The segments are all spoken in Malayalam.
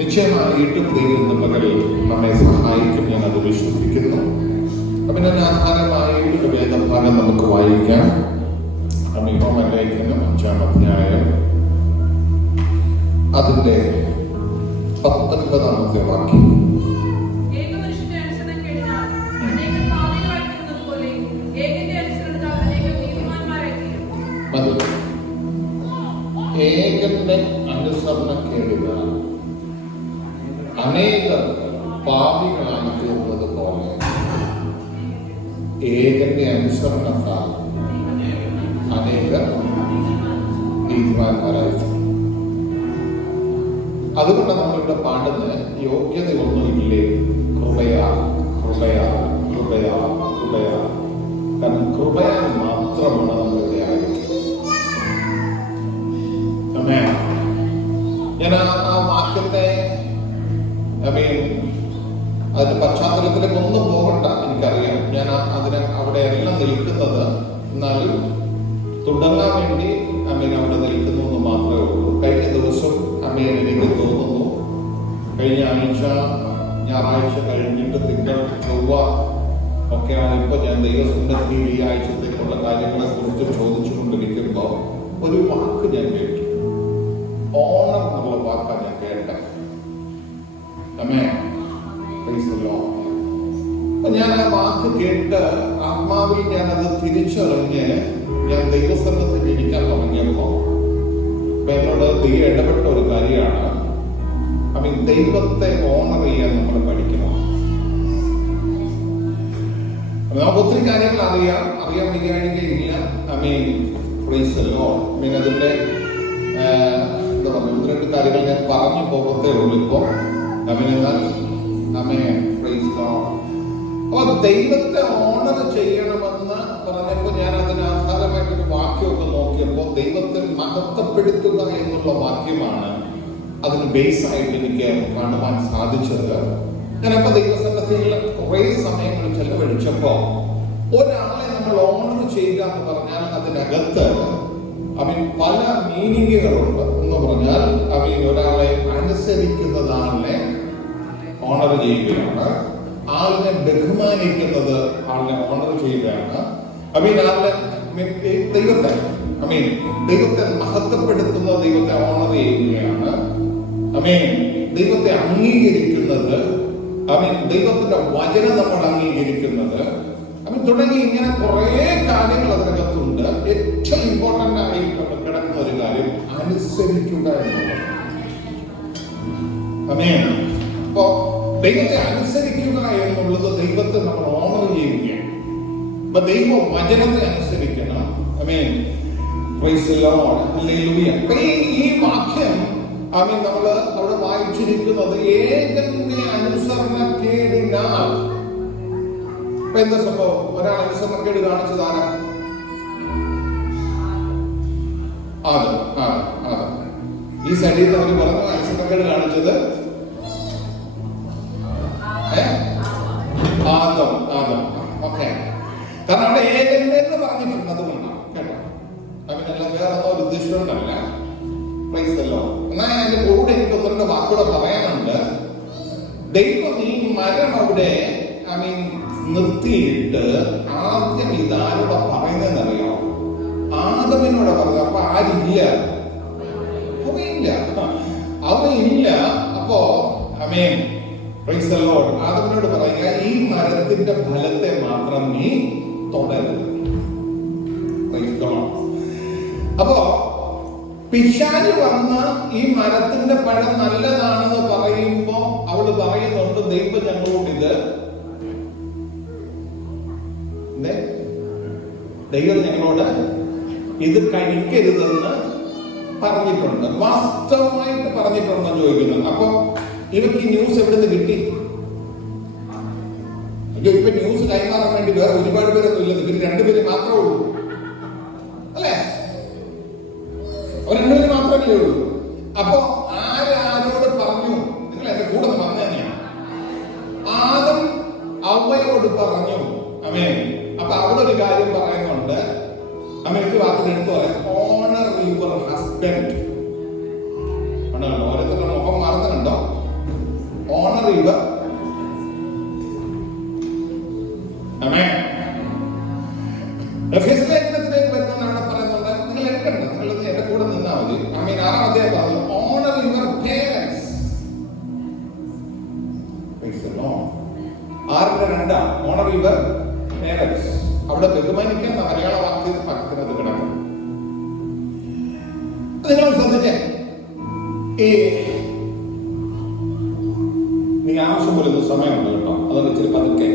നിശ്ചയമായിട്ടും ദൈവം ഇന്ന് പകൽ നമ്മെ സഹായിക്കും, ഞാൻ അത് വിശ്വസിക്കുന്നു. അപ്പം അതിന് ആധാരമായിട്ട് ഒരു വേദഭാഗം നമുക്ക് വായിക്കാം. റോമലേഖനം 5-ാം അധ്യായം അതിന്റെ 19-ാമത്തെ വാക്യം. ഏകന്റെ അനുസരണക്കേടിനാൽ അനേകർ പാപികളായി തീർന്നത് പോലെ ഏകന്റെ അനുസരണത്താൽ അനേകർ നീതിമാന്മാരായി. അതുകൊണ്ട് നമ്മളിവിടെ പാടുന്ന യോഗ്യതയൊന്നുമില്ലേ, കൃപയാ കൃപയാ കൃപയാ കൃപയാ. കാരണം കൃപയാൽ മാത്രമാണ് നമ്മളിവിടെ ആയിരിക്കും. ഞാൻ ആ വാക്യത്തെ അതിന്റെ പശ്ചാത്തലത്തിലേക്ക് ഒന്നും പോകണ്ട, എനിക്കറിയാം. ഞാൻ അവിടെ എല്ലാം നിൽക്കുന്നത്, എന്നാലും തുടങ്ങാൻ വേണ്ടി അവിടെ നിൽക്കുന്നു എന്ന് മാത്രമേ ഉള്ളൂ. കഴിഞ്ഞ ദിവസം എനിക്ക് തോന്നുന്നു, കഴിഞ്ഞ ആഴ്ച ഞായറാഴ്ച കഴിഞ്ഞിട്ട് തിങ്കൾ ചൊവ്വ ഒക്കെ ആയപ്പോൾ ഞാൻ ദൈവസന്നിധിയിൽ ഈ ആഴ്ചത്തേക്കുള്ള കാര്യങ്ങളെ കുറിച്ച് ചോദിച്ചുകൊണ്ടിരിക്കുമ്പോൾ ഒരു വാക്ക് ഞാൻ കേട്ടു. ഓണം എന്നുള്ള വാക്കാണ് ഞാൻ കേട്ടത്. അപ്പൊ ഞാൻ ആ വാക്ക് കേട്ട് ആത്മാവിൽ ഞാനത് തിരിച്ചറിഞ്ഞ് ഞാൻ ദൈവസന്നിധിയിൽ ഇരിക്കാൻ തുടങ്ങിയപ്പോ എന്നോട് ദൈവം ഇടപെട്ട ഒരു കാര്യമാണ്. ദൈവത്തെ ഓണർ ചെയ്യാൻ നമ്മൾ പഠിക്കണം. നമുക്ക് ഒത്തിരി കാര്യങ്ങൾ അറിയാൻ വയ്യാഴികയില്ല. അതിന്റെ എന്താ പറയുക, 1-2 കാര്യങ്ങൾ ഞാൻ പറഞ്ഞു പോകത്തേ ഉള്ളൂ ഇപ്പോൾ. അപ്പൊ ദൈവത്തെ ഓണർ ചെയ്യണമെന്ന് പറഞ്ഞപ്പോൾ ഞാൻ അതിന് ആധാരമായിട്ടൊരു വാക്യമൊക്കെ നോക്കിയപ്പോൾ ദൈവത്തെ മഹത്വപ്പെടുത്തുക എന്നുള്ള വാക്യമാണ് അതിന് ബേസ് ആയിട്ട് എനിക്ക് കാണുവാൻ സാധിച്ചത്. ഞാനപ്പോ ദൈവസന്നിധിയിൽ കുറെ സമയങ്ങൾ ചെലവഴിച്ചപ്പോ ഒരാളെ നമ്മൾ ഓണർ ചെയ്യുക എന്ന് പറഞ്ഞാൽ അതിനകത്ത് പല മീനിങ്ങുകളുണ്ട്. എന്ന് പറഞ്ഞാൽ ഒരാളെ അനുസരിക്കുന്നത് ആളിനെ ഓണർ ചെയ്യുകയാണ്, ആളിനെ ബഹുമാനിക്കുന്നത് ആളിനെ ഓണർ ചെയ്യുകയാണ്. ദൈവത്തെ മഹത്വപ്പെടുത്തുന്നത് ദൈവത്തെ ഓണർ ചെയ്യുകയാണ്. ദൈവത്തെ അംഗീകരിക്കുന്നത്, ദൈവത്തിന്റെ വചനം നമ്മൾ അംഗീകരിക്കുന്നത്, തുടങ്ങി ഇങ്ങനെ കുറെ കാര്യങ്ങൾ അതിനകത്തുണ്ട്. ഏറ്റവും ഇമ്പോർട്ടന്റ് ആയിട്ട് കിടക്കുന്ന ഒരു കാര്യം അനുസരിക്കുക എന്നുള്ളത്. അപ്പോ ദൈവത്തെ അനുസരിക്കുക എന്നുള്ളത് ദൈവത്തെ നമ്മൾ ഓണർ ചെയ്യുകയാണ്. അപ്പൊ ദൈവ വചനത്തെ അനുസരിക്കണം. ഈ വാക്യം നമ്മള് അവിടെ വായിച്ചിരിക്കുന്നത് ഏകന്റെ അനുസരണക്കേടിനാൽ. എന്താ സംഭവം? ഒരാൾ അനുസരണക്കേട് കാണിച്ചതാണ് ഈ സൈഡിൽ അവർ പറഞ്ഞു അനുസരണക്കേട് കാണിച്ചത് ആദം. ഓക്കെ, കാരണം അവിടെ ഏകന്റെ എന്ന് പറഞ്ഞിട്ടുണ്ട്. അതുകൊണ്ടാണ് കേട്ടോ. അതിനെല്ലാം വേറെ ഒരു ഉദ്ദേശമുണ്ടല്ല. എന്നാൽ അതിന്റെ കൂടെ എനിക്ക് 1-2 വാക്കുകൂടെ പറയാനുണ്ട്. ദൈവം ഈ മരം അവിടെ നിർത്തിയിട്ട് ആദ്യം ഇതാരോടെ പറയുന്നതെന്നറിയോ? ആദമിനോട് പറഞ്ഞു. അപ്പൊ ആരില്ല? അവയില്ല. അപ്പോ ആദമിനോട് പറയുക, ഈ മരത്തിന്റെ ഫലത്തെ മാത്രം നീ തുടരുത്. അപ്പോ പിശാച് വന്ന് ഈ മരത്തിന്റെ പഴം നല്ലതാണെന്ന് പറയുമ്പോ അവള് പറയുന്നുണ്ട്, ദൈവം ഞങ്ങളോട് ദൈവം ഞങ്ങളോട് ഇത് കഴിക്കരുതെന്ന് പറഞ്ഞിട്ടുണ്ട്. വാസ്തവമായിട്ട് പറഞ്ഞിട്ടുണ്ടെന്ന് ചോദിക്കുന്നു. അപ്പൊ ഇവർക്ക് ഈ ന്യൂസ് എവിടെ നിന്ന് കിട്ടി? ഇപ്പൊ ന്യൂസ് കൈമാറാൻ വേണ്ടി വേറെ ഒരുപാട് പേരൊന്നും ഇല്ല. ഇവര് 2 പേര് മാത്രമേ ഉള്ളൂ, അല്ലേ? അവർ 2 പേര് മാത്രമല്ലേ ഉള്ളൂ. അപ്പൊ ആരോട് പറഞ്ഞു? നിങ്ങൾ എന്റെ കൂടെ വന്നു തന്നെയാണ്. ആദം അവയോട് പറഞ്ഞു. അപ്പൊ അവിടെ ഒരു കാര്യം പറയുന്നുണ്ട്. ഒരു വാക്കിനെടുത്ത് പറയാം, ഓണർ യുവർ ഹസ്ബൻഡ്. ഓരോരുത്തരുടെ മുഖം മാറുന്നുണ്ടോ? നീ ആവശ്യം പോലെ ഒന്ന് സമയമുണ്ട് കേട്ടോ. അതൊന്ന് ഇച്ചിരി പതുക്കെ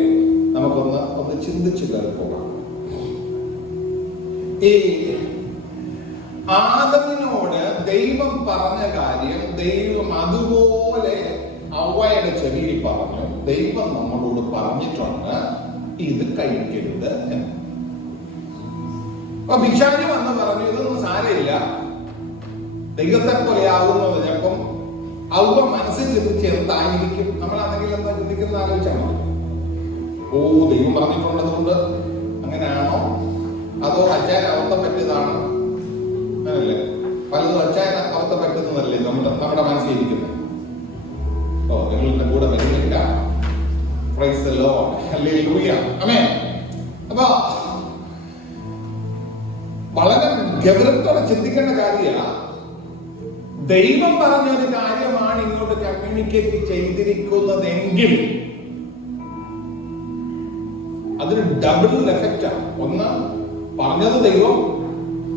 നമുക്കൊന്ന് ചിന്തിച്ചു കയറി പോകാം. ഈ ആദമിനോട് ദൈവം പറഞ്ഞ കാര്യം ദൈവം അതുപോലെ അവയുടെ ചെവിയിൽ പറഞ്ഞു. ദൈവം നമ്മളോട് പറഞ്ഞിട്ടുണ്ട് ഇത് കഴിക്കരുത് എന്ന്. അപ്പൊ ഭിക്ഷാരി വന്ന് പറഞ്ഞു ഇതൊന്നും സാരമില്ല, ദൈവത്തെ പോലെ ആകുന്നത്. ചിലപ്പം അവ മനസ്സിൽ ചിന്തിച്ച് എന്തായിരിക്കും, നമ്മളാണെങ്കിൽ എന്താ ചിന്തിക്കുന്ന ആലോചിച്ചാൽ മതി. ഓ, ദൈവം പറഞ്ഞിട്ടുള്ളതുകൊണ്ട് അങ്ങനെയാണോ, അതോ അച്ചായൻ അവസ്ഥ പറ്റിയതാണോ? അങ്ങനല്ലേ, പലതും അച്ചായൻ അവസ്ഥ പറ്റുന്നതല്ലേ നമ്മുടെ മനസ്സിലിരിക്കുന്നത്. ഓ, നിങ്ങളുടെ കൂടെ വരുന്നില്ല. പ്രൈസ് ദി ലോർഡ്, ഹല്ലേലൂയ, ആമേൻ. അപ്പൊ വളരെ ഗൗരവത്തോടെ ചിന്തിക്കേണ്ട കാര്യമാണ്. ദൈവം പറഞ്ഞ ഒരു കാര്യമാണ് ഇങ്ങോട്ട് കമ്മ്യൂണിക്കേറ്റ് ചെയ്തിരിക്കുന്നതെങ്കിൽ അതൊരു ഡബിൾ എഫക്റ്റാണ്. ഒന്ന്, പറഞ്ഞത് ദൈവം,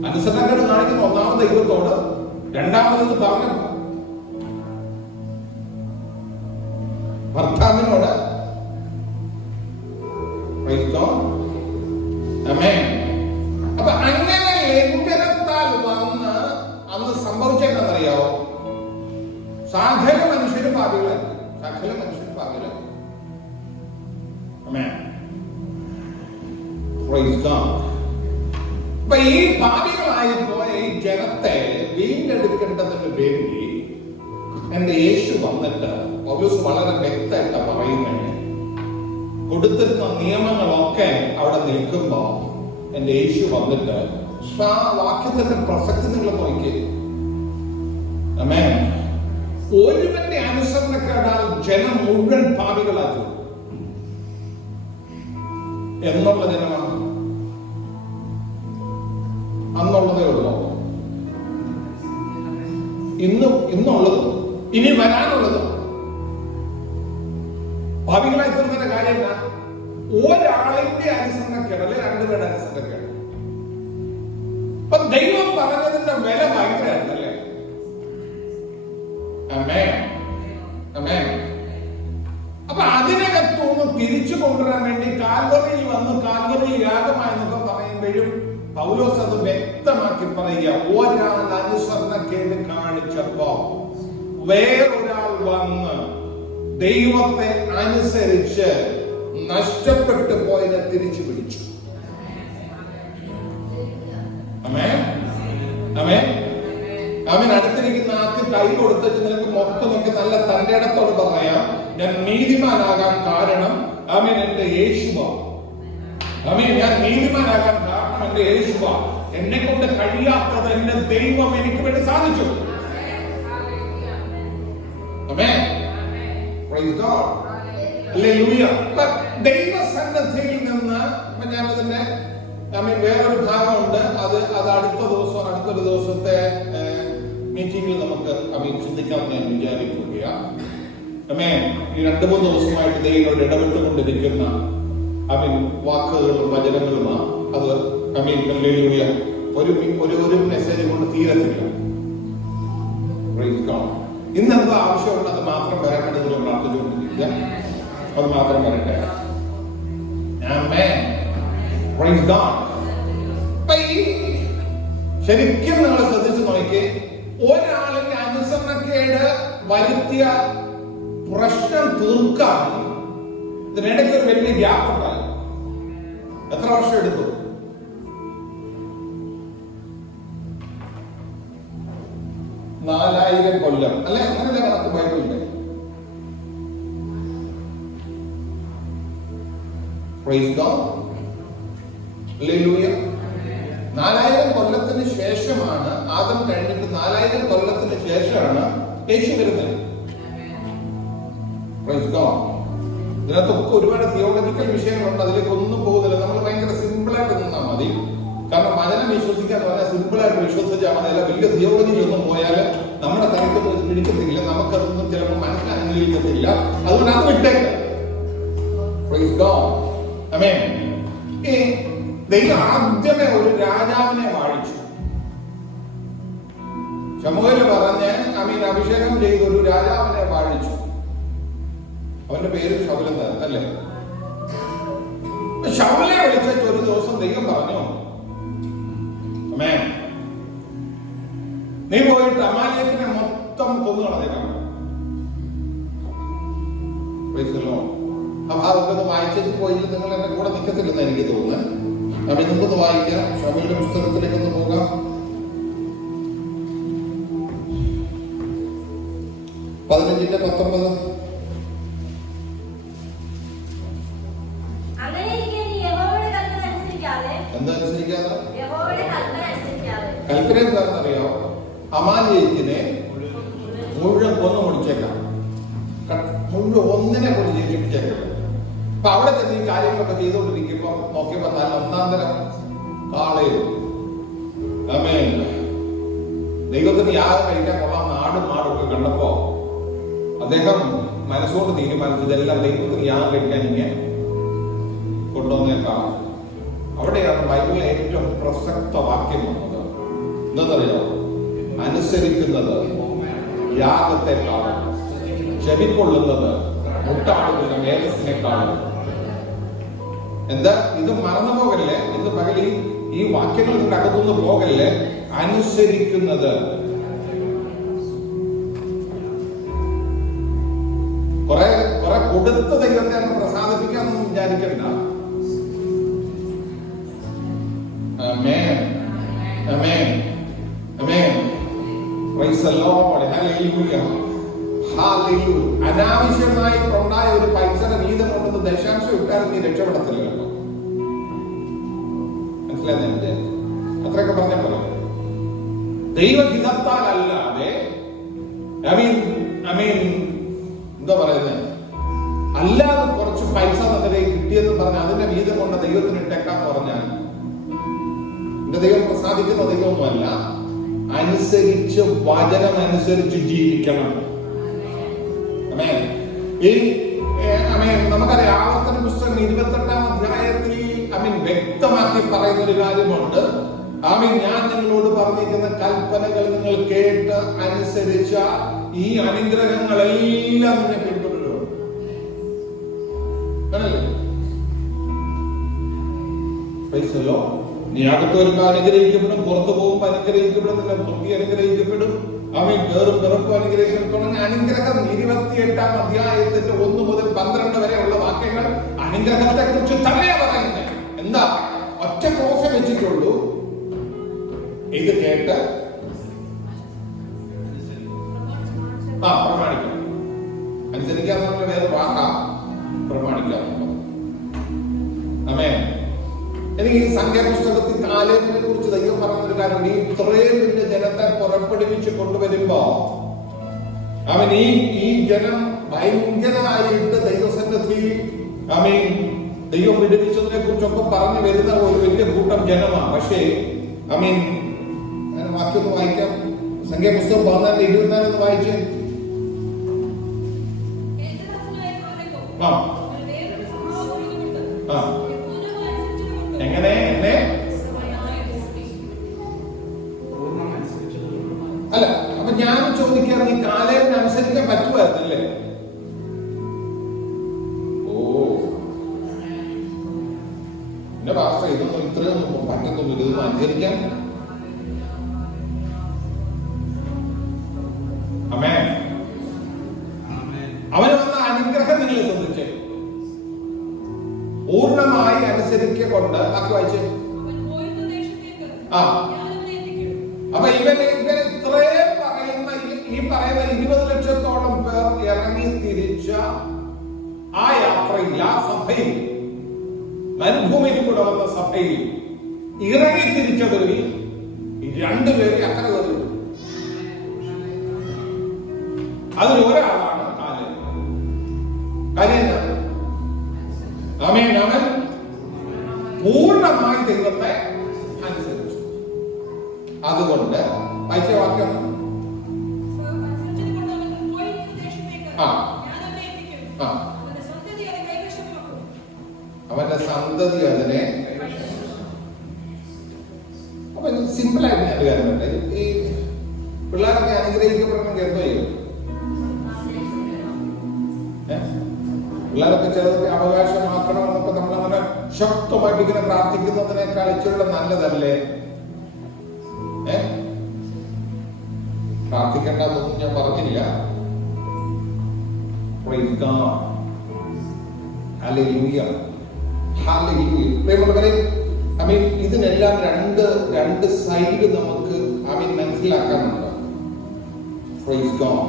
അനുസരണക്കേട് കാണിക്കുന്ന ഒന്നാമത് ദൈവത്തോട്, രണ്ടാമത് പറഞ്ഞ ഭർത്താവിനോട്. അപ്പൊ അങ്ങനെ ലംഘനത്താൽ വന്ന് അന്ന് സംഭവിച്ചെന്നറിയാവോ? സകല മനുഷ്യരും പാപികളാണ്. സകല മനുഷ്യരും പാപികളാണ്. അപ്പൊ ഈ പാപികളായിപ്പോയ ഈ ജനത്തെ വീണ്ടെടുക്കേണ്ടതിന് വേണ്ടി എന്റെ യേശു വന്നിട്ട്, പൗലോസ് വളരെ വ്യക്തമായിട്ട് പറയുന്നത്, കൊടുത്തിരുന്ന നിയമങ്ങളൊക്കെ അവിടെ നിൽക്കുമ്പോ എന്റെ യേശു വന്നിട്ട് വാക്യത്തിന്റെ പ്രസക്തി നിങ്ങൾ നോക്കി. ഒരുവന്റെ അനുസരണക്കേടാൽ ജനം മുഴുവൻ പാപികളാക്കി എന്നുള്ള ജനമാണ്. അന്നുള്ളതേ ഉള്ളൂ, ഇന്നുള്ളതും ഇനി വരാനുള്ളതും. പാപികളായി തീർന്നതിന്റെ കാര്യം എന്താ? ഒരാളിന്റെ അനുസരണക്കേട്, അല്ലെ രണ്ടുപേരുടെ അനുസരണക്കേട്. അപ്പൊ ദൈവം പറഞ്ഞതിന്റെ വില ഭയങ്കരമായിരുന്നല്ലേ? അപ്പൊ അതിനകത്തൊന്ന് തിരിച്ചു കൊണ്ടുവരാൻ വേണ്ടി കാൽവറിയിൽ വന്ന് കാൽവറി യാഗമായെന്നൊക്കെ പറയുമ്പോഴും പൗലോസ് അത് വ്യക്തമാക്കി പറയുക. ഒരാൾ അനുസരണക്കേട് കാണിച്ചപ്പോ വേറൊരാൾ വന്ന് ദൈവത്തെ അനുസരിച്ച് നഷ്ടപ്പെട്ടു പോയതിനെ തിരിച്ചു പിടിച്ചു. അവൻ അടുത്തിരിക്കുന്ന ആൾക്ക് കൈ കൊടുത്തിട്ട് നിനക്ക് മൊത്തമൊക്കെ നല്ല തന്റെ ഇടത്തോട് പറയാം, ഞാൻ നീതിമാനാകാൻ കാരണം എന്റെ യേശുവാണ്. ഞാൻ നീതിമാനാകാൻ കാരണം എന്റെ യേശുവാണ്. എന്നെ കൊണ്ട് കഴിയാത്തത് എന്റെ ദൈവം എനിക്ക് വേണ്ടി സാധിച്ചു. ദൈവസന്നദ്ധിയിൽ നിന്ന് ഞാനതിന്റെ വേറൊരു ഭാഗമുണ്ട്. അത് അടുത്തൊരു ദിവസത്തെ മീറ്റിംഗിൽ നമുക്ക് ചിന്തിക്കാമെന്ന് ഞാൻ വിചാരിക്കുകയാണ്. ഈ 2-3 ദിവസമായിട്ട് ദൈവങ്ങളോട് ഇടപെട്ടുകൊണ്ടിരിക്കുന്ന വാക്കുകളും വചനങ്ങളുമാണ്. അത് ഒരു മെസ്സേജ് കൊണ്ട് തീരത്തില്ല. ഇന്നെന്താ ആവശ്യമുണ്ട് അത് മാത്രം വരാൻ വേണ്ടി നിങ്ങൾ പ്രാർത്ഥിച്ചുകൊണ്ടിരിക്കുക. അത് മാത്രം വരട്ടെ. ശരിക്കും നിങ്ങൾ ശ്രദ്ധിച്ചു നോക്കി, ഒരാളിന്റെ അനുസരണക്കേട് വരുത്തിയ പ്രശ്നം തീർക്കാൻ ഇതിനിടയ്ക്ക് ഒരു വലിയ ഗ്യാപ്പ് ഉണ്ടായി. എത്ര വർഷം എടുത്തു? 4000 കൊല്ലം അല്ലെ? അങ്ങനെ കണക്ക് ബൈബിളിൽ. Price God, hallelujah. 4000 കൊല്ലത്തിന് ശേഷമാണ് ആദം കഴിഞ്ഞിട്ട് 4000 കൊല്ലത്തിന് ശേഷമാണ് യേശു വരുന്നത്. Praise God. ഇതിനകത്തൊക്കെ ഒരുപാട് തിയോളജിക്കൽ വിഷയങ്ങളുണ്ട്, അതിലേക്ക് ഒന്നും പോകുന്നില്ല. നമ്മൾ ഭയങ്കര സിമ്പിളായിട്ട് നിന്നാൽ മതി. കാരണം വചനം വിശ്വസിക്കാൻ പറഞ്ഞാൽ സിമ്പിളായിട്ട് വിശ്വസിച്ചാൽ മതി. അല്ല വലിയ തിയോളജിയിലൊന്നും പോയാൽ നമ്മുടെ തലയ്ക്കൊന്നും പിടിക്കത്തില്ല, നമുക്കതൊന്നും ചിലപ്പോൾ മനസ്സിലാക്കില്ല. അതുകൊണ്ട് അത് വിട്ടേക്കാം. പ്രൈസ് ഗോഡ്, ആമേൻ. ദൈവം ആദ്യമേ ഒരു രാജാവിനെ വാഴിച്ചു. ശമൂവേൽ പറഞ്ഞ് അഭിഷേകം ചെയ്ത് ഒരു രാജാവിനെ വാഴിച്ചു. അവന്റെ പേര് ശൗൽ അല്ലേ? ശൗലിനെ വിളിച്ചിട്ട് ഒരു ദിവസം ദൈവം പറഞ്ഞു, നീ പോയിട്ട് അമാലേക്കിനെ മൊത്തം കൊന്നു കളഞ്ഞേക്കാം. അപ്പൊ അതൊക്കെ ഒന്ന് വായിച്ചിട്ട് പോയിട്ട് നിങ്ങൾ എന്റെ കൂടെ നിൽക്കത്തില്ലെന്ന് എനിക്ക് തോന്നുന്നത്. അപ്പൊ നിങ്ങൾക്കൊന്ന് വായിക്കാം. ശമൂവേലിന്റെ പുസ്തകത്തിലേക്കൊന്ന് പോകാം. പതിനഞ്ചിന്റെ 19. എന്താ അനുസരിക്കാതെ? കൽപ്പന എന്താണെന്നറിയോ? അമാലേക്കിനെ മുഴുവൻ കൊന്നു മുടിച്ചേക്കാം, മുഴുവൻ ഒന്നിനെ കൊണ്ട് ജയിപ്പിച്ചേക്കാം. അപ്പൊ അവിടെ ചെന്ന് ഈ കാര്യങ്ങളൊക്കെ ചെയ്തുകൊണ്ടിരിക്കുമ്പോ നോക്കിയപ്പോ നല്ല ഒന്നാം തരം കാളയും ദൈവത്തിന് യാഗം കഴിക്കാൻ കൊള്ളാം നാടും നാടൊക്കെ കണ്ടപ്പോ അദ്ദേഹം മനസ്സുകൊണ്ട് തീരുമാനിച്ചു ഇതെല്ലാം ദൈവത്തിന് യാഗം കഴിക്കാൻ ഇങ്ങനെ കൊണ്ടുവന്നേക്കാം. അവിടെയാണ് ബൈബിളിലെ ഏറ്റവും പ്രസക്ത വാക്യം വന്നത്. എന്താണെന്നറിയോ? അനുസരിക്കുന്നത് യാഗത്തെക്കാളും ചെവിക്കൊള്ളുന്നത് മുട്ടാടുന്ന മേധസ്സിനെക്കാളും. എന്താ ഇത് മറന്നു പോകല്ലേ? ഇന്ന് പകൽ ഈ വാക്യങ്ങൾ നിങ്ങളുടെ അകത്തുനിന്ന് പോകല്ലേ? അനുസരിക്കുന്നത്. കുറെ കൊടുത്ത ദൈവത്തെ അങ്ങ് പ്രസാദിപ്പിക്കാന്നൊന്നും വിചാരിക്കണ്ട. Amen. Amen. Amen. Praise the Lord. Hallelujah. Hallelujah. അനാവശ്യമായി ഉണ്ടായ ഒരു പൈസയുടെ വീതം കൊണ്ടത് ദശാംശം ഇട്ടാലും നീ രക്ഷപ്പെടത്തില്ല കേട്ടോ. മനസ്സിലായി? അത്രയൊക്കെ പറഞ്ഞാൽ പോലെ ദൈവഹിതത്താൽ അല്ലാതെ എന്താ പറയുന്നത്, അല്ലാതെ കുറച്ച് പൈസ നമ്മുടെ കയ്യിൽ കിട്ടിയെന്ന് പറഞ്ഞാൽ അതിന്റെ വീതം കൊണ്ട് ദൈവത്തിന് ഇട്ടേക്കാന്ന് പറഞ്ഞാൽ എന്റെ ദൈവം പ്രസാദിക്കുന്ന ദൈവമൊന്നുമല്ല. അനുസരിച്ച് വചനം അനുസരിച്ച് ജീവിക്കണം. നമുക്കറിയാം ആവർത്തന പുസ്തകം 28-ാം അധ്യായത്തിൽ വ്യക്തമാക്കി പറയുന്ന ഒരു കാര്യമുണ്ട്. ഞാൻ നിങ്ങളോട് പറഞ്ഞിരിക്കുന്ന കൽപ്പനകൾ നിങ്ങൾ കേട്ട് അനുസരിച്ച ഈ അനുഗ്രഹങ്ങളെല്ലാം നിന്നെ പിന്തുടരുക. നീ അകത്ത് വരുമ്പോ അനുഗ്രഹിക്കപ്പെടും, പുറത്തു പോകുമ്പോ അനുഗ്രഹിക്കപ്പെടും, നിന്റെ വൃത്തി അനുഗ്രഹിക്കപ്പെടും, വേറും പിറപ്പും അനുഗ്രഹിക്കപ്പെടും. തുടങ്ങിയ അനുഗ്രഹം 28-ാം അധ്യായത്തിന്റെ 1 മുതൽ 12 വരെയുള്ള വാക്യങ്ങൾ അനുഗ്രഹത്തെ കുറിച്ച് തന്നെയാ പറയുന്നത്. എന്താ? ഒറ്റ ക്ലോസേ വെച്ചിട്ടുള്ളൂ. ഇത് കേട്ട് പ്രമാണിക്കാം. അനുസരിക്കാന്നുള്ള വേറെ വാക്കാം, പ്രമാണിക്കാവുന്നത്. എനിക്ക് ഈ സംഖ്യാപുസ്തകത്തിൽ കാലേബിനെ കുറിച്ച് ദൈവം പറഞ്ഞൊരു കാര്യം, ഈ ഇത്രയും വലിയ ജനത്തെ പുറപ്പെടുവിച്ച് കൊണ്ടുവരുമ്പോ ഈ ജനം ഭയങ്കരമായിട്ട് ദൈവസന്നിധിയിൽ ദൈവം വിടുവിച്ചതിനെ കുറിച്ചൊക്കെ പറഞ്ഞു വരുന്ന ഒരു വലിയ കൂട്ടം ജനമാണ്. പക്ഷേ വാക്യൊന്ന് വായിക്കാം. സംഖ്യാപുസ്തകം 14:24 വായിച്ചേ. എങ്ങനെ എന്നെ അല്ല. അപ്പൊ ഞാൻ ചോദിക്കാറ്, ഈ കാലേബിന് അനുസരിക്കാൻ പറ്റുമായിരുന്നില്ലേ? എന്റെ ഭാഷ ഇതൊന്നും ഇത്രയൊന്നും പറ്റുന്നില്ല, ഇതൊന്നും അനുസരിക്കാൻ. അവന് വന്ന അനുഗ്രഹം നിങ്ങൾ ശ്രദ്ധിച്ചേ. പൂർണ്ണമായി അനുസരിക്കൊണ്ട് ബാക്കി വായിച്ചേ. അപ്പൊ ഇവൻ ഇത്രയും പറയുന്ന ഈ പറയുന്ന 20 ലക്ഷത്തോളം പേർ ഇറങ്ങി തിരിച്ച ആ യാത്രയിൽ, ആ സഭയിൽ, മരുഭൂമിയിൽ കൂടെ വന്ന സഭയിൽ ഇറങ്ങി തിരിച്ചവരിൽ 2 പേര് അക്കരെ കയറി. അതിൽ ഒരാളാണ് കാലേബ്. കാര്യം അവൻ പൂർണ്ണമായി ദൈവത്തെ അനുസരിച്ചു. അതുകൊണ്ട് വാക്യം അവന്റെ സന്തതി അതിനെ. അപ്പൊ സിമ്പിൾ ആയിട്ട് ഞാൻ കാര്യമുണ്ട്. ഈ പിള്ളേരൊക്കെ അനുഗ്രഹിക്കപ്പെടണമെങ്കിൽ എന്തോ ചെയ്യും? പിള്ളേർക്ക് ചിലതൊക്കെ അവകാശമാക്കണം എന്നൊക്കെ നമ്മളങ്ങനെ ശക്തമായിട്ട് ഇങ്ങനെ പ്രാർത്ഥിക്കുന്നതിനേക്കാൾ ഇച്ചിരി നല്ലതല്ലേ? പ്രാർത്ഥിക്കേണ്ടതൊന്നും ഞാൻ പറഞ്ഞില്ല. Praise God. Hallelujah. Hallelujah. പ്രിയമുള്ളവരെ, ഇതിനെല്ലാം രണ്ട് സൈഡ് നമുക്ക് മനസ്സിലാക്കാനുണ്ട്. Praise God.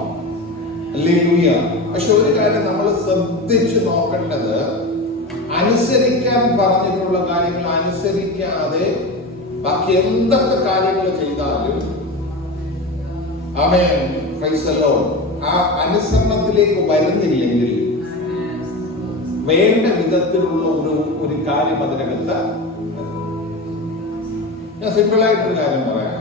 Hallelujah. പക്ഷെ ഒരു കാര്യം നമ്മൾ ശ്രദ്ധിച്ചു നോക്കേണ്ടത്, അനുസരിക്കാൻ പറഞ്ഞിട്ടുള്ള കാര്യങ്ങൾ അനുസരിക്കാതെ ബാക്കി എന്തൊക്കെ കാര്യങ്ങൾ ചെയ്താലും ആമേൻ, പ്രൈസ് ദി ലോർഡ്, ആ അനുസരണത്തിലേക്ക് വരുന്നില്ലെങ്കിൽ വേണ്ട വിധത്തിലുള്ള ഒരു കാര്യം അതിനകത്ത്. ഞാൻ സിമ്പിളായിട്ടൊരു കാര്യം പറയാം.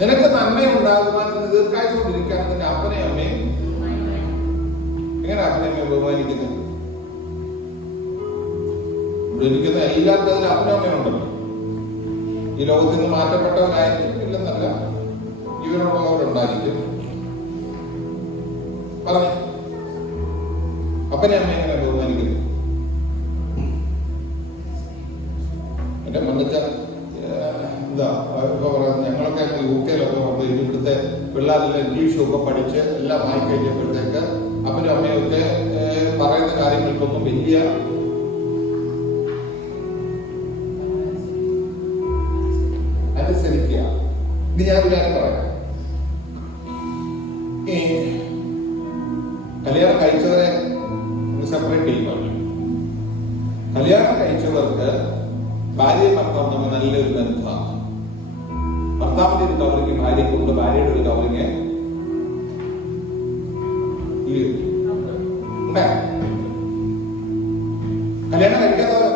നിനക്ക് നന്മയുണ്ടാകുവാൻ ദീർഘായുസ്സോടിരിക്കാൻ നിന്റെ അപ്പനെ അമ്മയും എങ്ങനെ അപ്പനെ അമ്മയെ ബഹുമാനിക്കുന്നു? ഇവിടെ ഇരിക്കുന്ന എല്ലാത്തിനും അപ്പനും അമ്മയുണ്ടല്ലോ. ഈ ലോകത്തിൽ നിന്ന് മാറ്റപ്പെട്ടവരായിരിക്കും, ഇല്ലെന്നല്ല, ജീവനുള്ളവരുണ്ടായിരിക്കും. പറഞ്ഞു, അപ്പനെ അമ്മ എങ്ങനെ ബഹുമാനിക്കുന്നു? എന്റെ മണ്ണിച്ച എന്താ ഇപ്പൊ പറയുന്നത്, ഞങ്ങളൊക്കെ UK വന്ന് ഇവിടുത്തെ പിള്ളേരെല്ലാം ഇംഗ്ലീഷും ഒക്കെ പഠിച്ച് എല്ലാം ആയി കഴിഞ്ഞപ്പോഴത്തേക്ക് അപ്പനും അമ്മയൊക്കെ പറയുന്ന കാര്യങ്ങൾക്കൊന്നും വലിയ അനുസരിക്കുക. ഇത് ഞാനൊരു കാര്യം പറയാം. ഈ കല്യാണം കഴിച്ചവരെ സെപ്പറേറ്റ് ചെയ്യുമല്ലോ. കല്യാണം കഴിച്ചവർക്ക് ഭാര്യ ഭർത്താവ് തമ്മിൽ നല്ലൊരു ബന്ധമാണ്. ഭർത്താവിന്റെ ഒരു കവറിങ് ഭാര്യയ്ക്കുണ്ട്, ഭാര്യയുടെ ഒരു കവറിങ് ഉണ്ടേ. കല്യാണം കഴിക്കാത്തവരോ